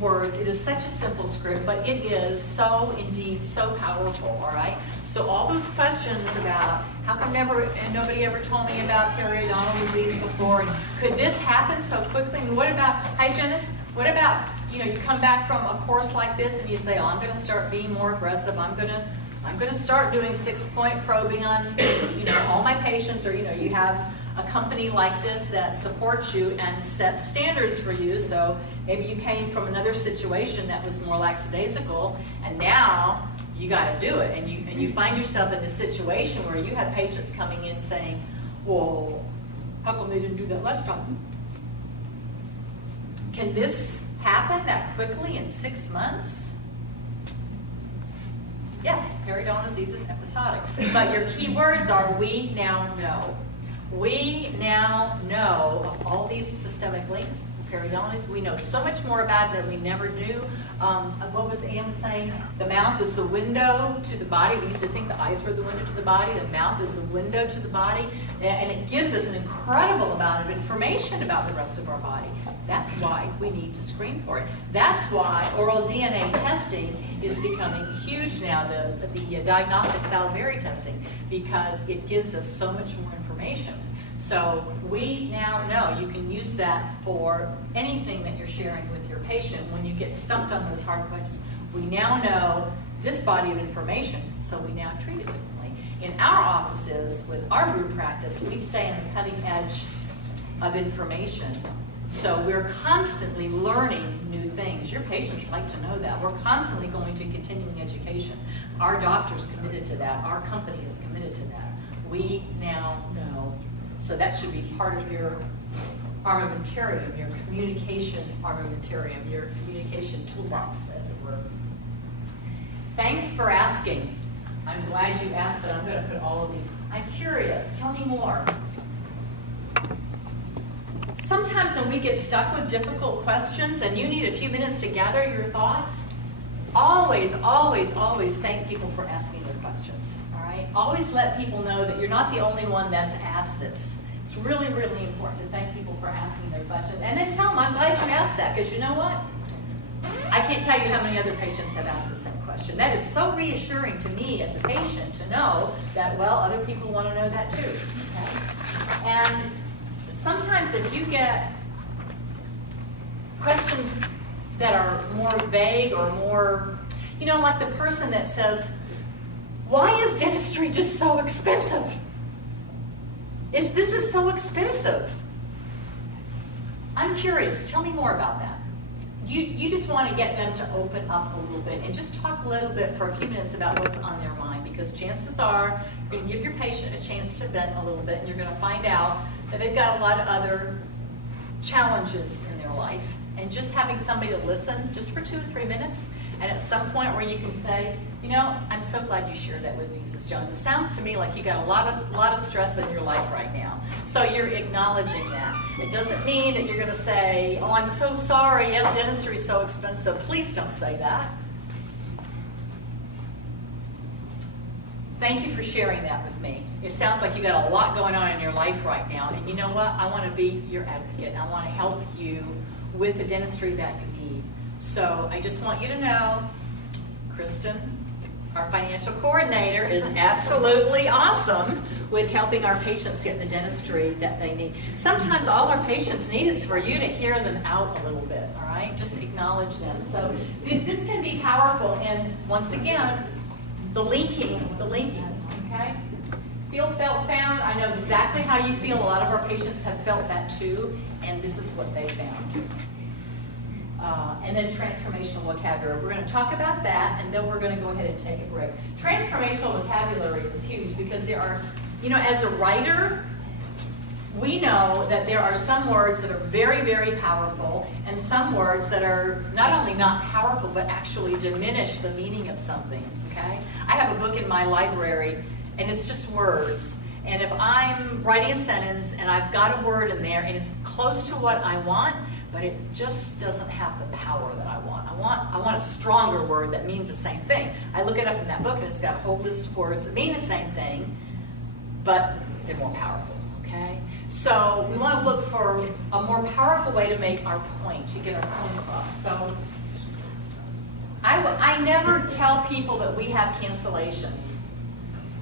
words. It is such a simple script, but it is so, indeed, so powerful, all right? So all those questions about how come nobody ever told me about periodontal disease before, and could this happen so quickly? And what about hygienists? What about, you come back from a course like this and you say, oh, I'm going to start being more aggressive. I'm going to start doing 6-point probing on, all my patients, or, you have a company like this that supports you and sets standards for you. So maybe you came from another situation that was more lackadaisical, and now you got to do it. And you find yourself in this situation where you have patients coming in saying, well, how come they didn't do that last time? Can this happen that quickly in 6 months? Yes, periodontal disease is episodic. But your key words are, we now know. We now know of all these systemic links, periodontitis. We know so much more about it that we never knew. What was Anne saying? The mouth is the window to the body. We used to think the eyes were the window to the body. The mouth is the window to the body. And it gives us an incredible amount of information about the rest of our body. That's why we need to screen for it. That's why oral DNA testing is becoming huge now, the diagnostic salivary testing, because it gives us so much more information. So we now know you can use that for anything that you're sharing with your patient when you get stumped on those hard questions. We now know this body of information, so we now treat it differently. In our offices, with our group practice, we stay on the cutting edge of information. So we're constantly learning new things. Your patients like to know that. We're constantly going to continuing education. Our doctor's committed to that. Our company is committed to that. We now know. So that should be part of your armamentarium, your communication armamentarium, your communication toolbox, as it were. Thanks for asking. I'm glad you asked that. I'm going to put all of these. I'm curious. Tell me more. Sometimes when we get stuck with difficult questions and you need a few minutes to gather your thoughts, always, always, always thank people for asking their questions. always let people know that you're not the only one that's asked this. It's really, really important to thank people for asking their questions. And then tell them, I'm glad you asked that, because you know what? I can't tell you how many other patients have asked the same question. That is so reassuring to me as a patient to know that, well, other people want to know that too. Okay? And sometimes if you get questions that are more vague or more, you know, like the person that says, why is dentistry just so expensive? This is so expensive. I'm curious, tell me more about that. You just want to get them to open up a little bit and just talk a little bit for a few minutes about what's on their mind, because chances are you're going to give your patient a chance to vent a little bit, and you're going to find out that they've got a lot of other challenges in their life. And just having somebody to listen just for 2 or 3 minutes, and at some point where you can say, you know, I'm so glad you shared that with me, Mrs. Jones. It sounds to me like you got a lot of stress in your life right now. So you're acknowledging that. It doesn't mean that you're going to say, oh, I'm so sorry, yes, dentistry is so expensive. Please don't say that. Thank you for sharing that with me. It sounds like you got a lot going on in your life right now. And you know what? I want to be your advocate. I want to help you with the dentistry that you need. So I just want you to know, Kristen, our financial coordinator, is absolutely awesome with helping our patients get the dentistry that they need. Sometimes all our patients need is for you to hear them out a little bit, all right? Just acknowledge them. So this can be powerful. And once again, the linking, okay? Feel, felt, found. I know exactly how you feel. A lot of our patients have felt that too, and this is what they found. And then transformational vocabulary. We're going to talk about that, and then we're going to go ahead and take a break. Transformational vocabulary is huge because there are, you know, as a writer, we know that there are some words that are very, very powerful, and some words that are not only not powerful, but actually diminish the meaning of something, okay? I have a book in my library, and it's just words. And if I'm writing a sentence, and I've got a word in there, and it's close to what I want, but it just doesn't have the power that I want. I want a stronger word that means the same thing. I look it up in that book, and it's got a whole list of words that mean the same thing, but they're more powerful, okay? So we want to look for a more powerful way to make our point, to get our point across. So I never tell people that we have cancellations.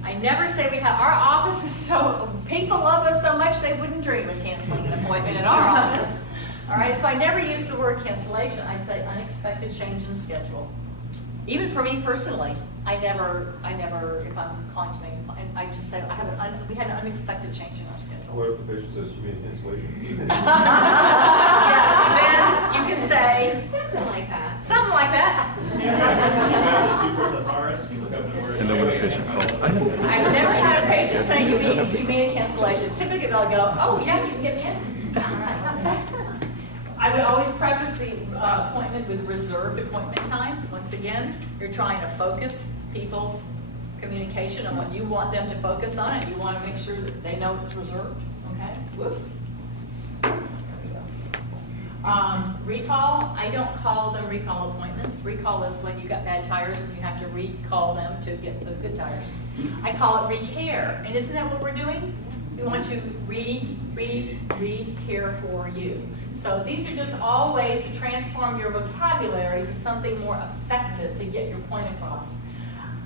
I never say we have, our office is so, people love us so much they wouldn't dream of canceling an appointment in our office. All right, so I never use the word cancellation. I say unexpected change in schedule. Even for me personally, I never, if I'm calling to me, I just say we had an unexpected change in our schedule. What if the patient says you mean cancellation? Yeah, then you can say Something like that. something like that. You have the super thesaurus, you look up the word. And then when the patient calls, I've never had a patient say you mean a cancellation. Typically they'll go, oh yeah, you can get me in. All right. I would always preface the appointment with reserved appointment time. Once again, you're trying to focus people's communication on what you want them to focus on, and you want to make sure that they know it's reserved. Okay? Whoops. There we go. Recall, I don't call them recall appointments. Recall is when you got bad tires and you have to recall them to get the good tires. I call it recare. And isn't that what we're doing? We want to care for you. So these are just all ways to transform your vocabulary to something more effective to get your point across.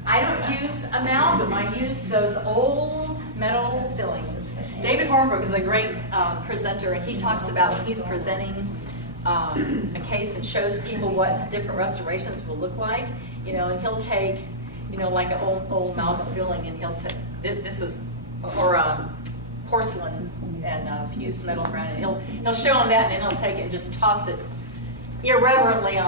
I don't use amalgam. I use those old metal fillings. David Hornbrook is a great presenter, and he talks about when he's presenting a case and shows people what different restorations will look like, you know, and he'll take, you know, like an old amalgam filling, and he'll say, this is, or porcelain and fused metal granite. He'll show them that, and then he'll take it and just toss it irreverently on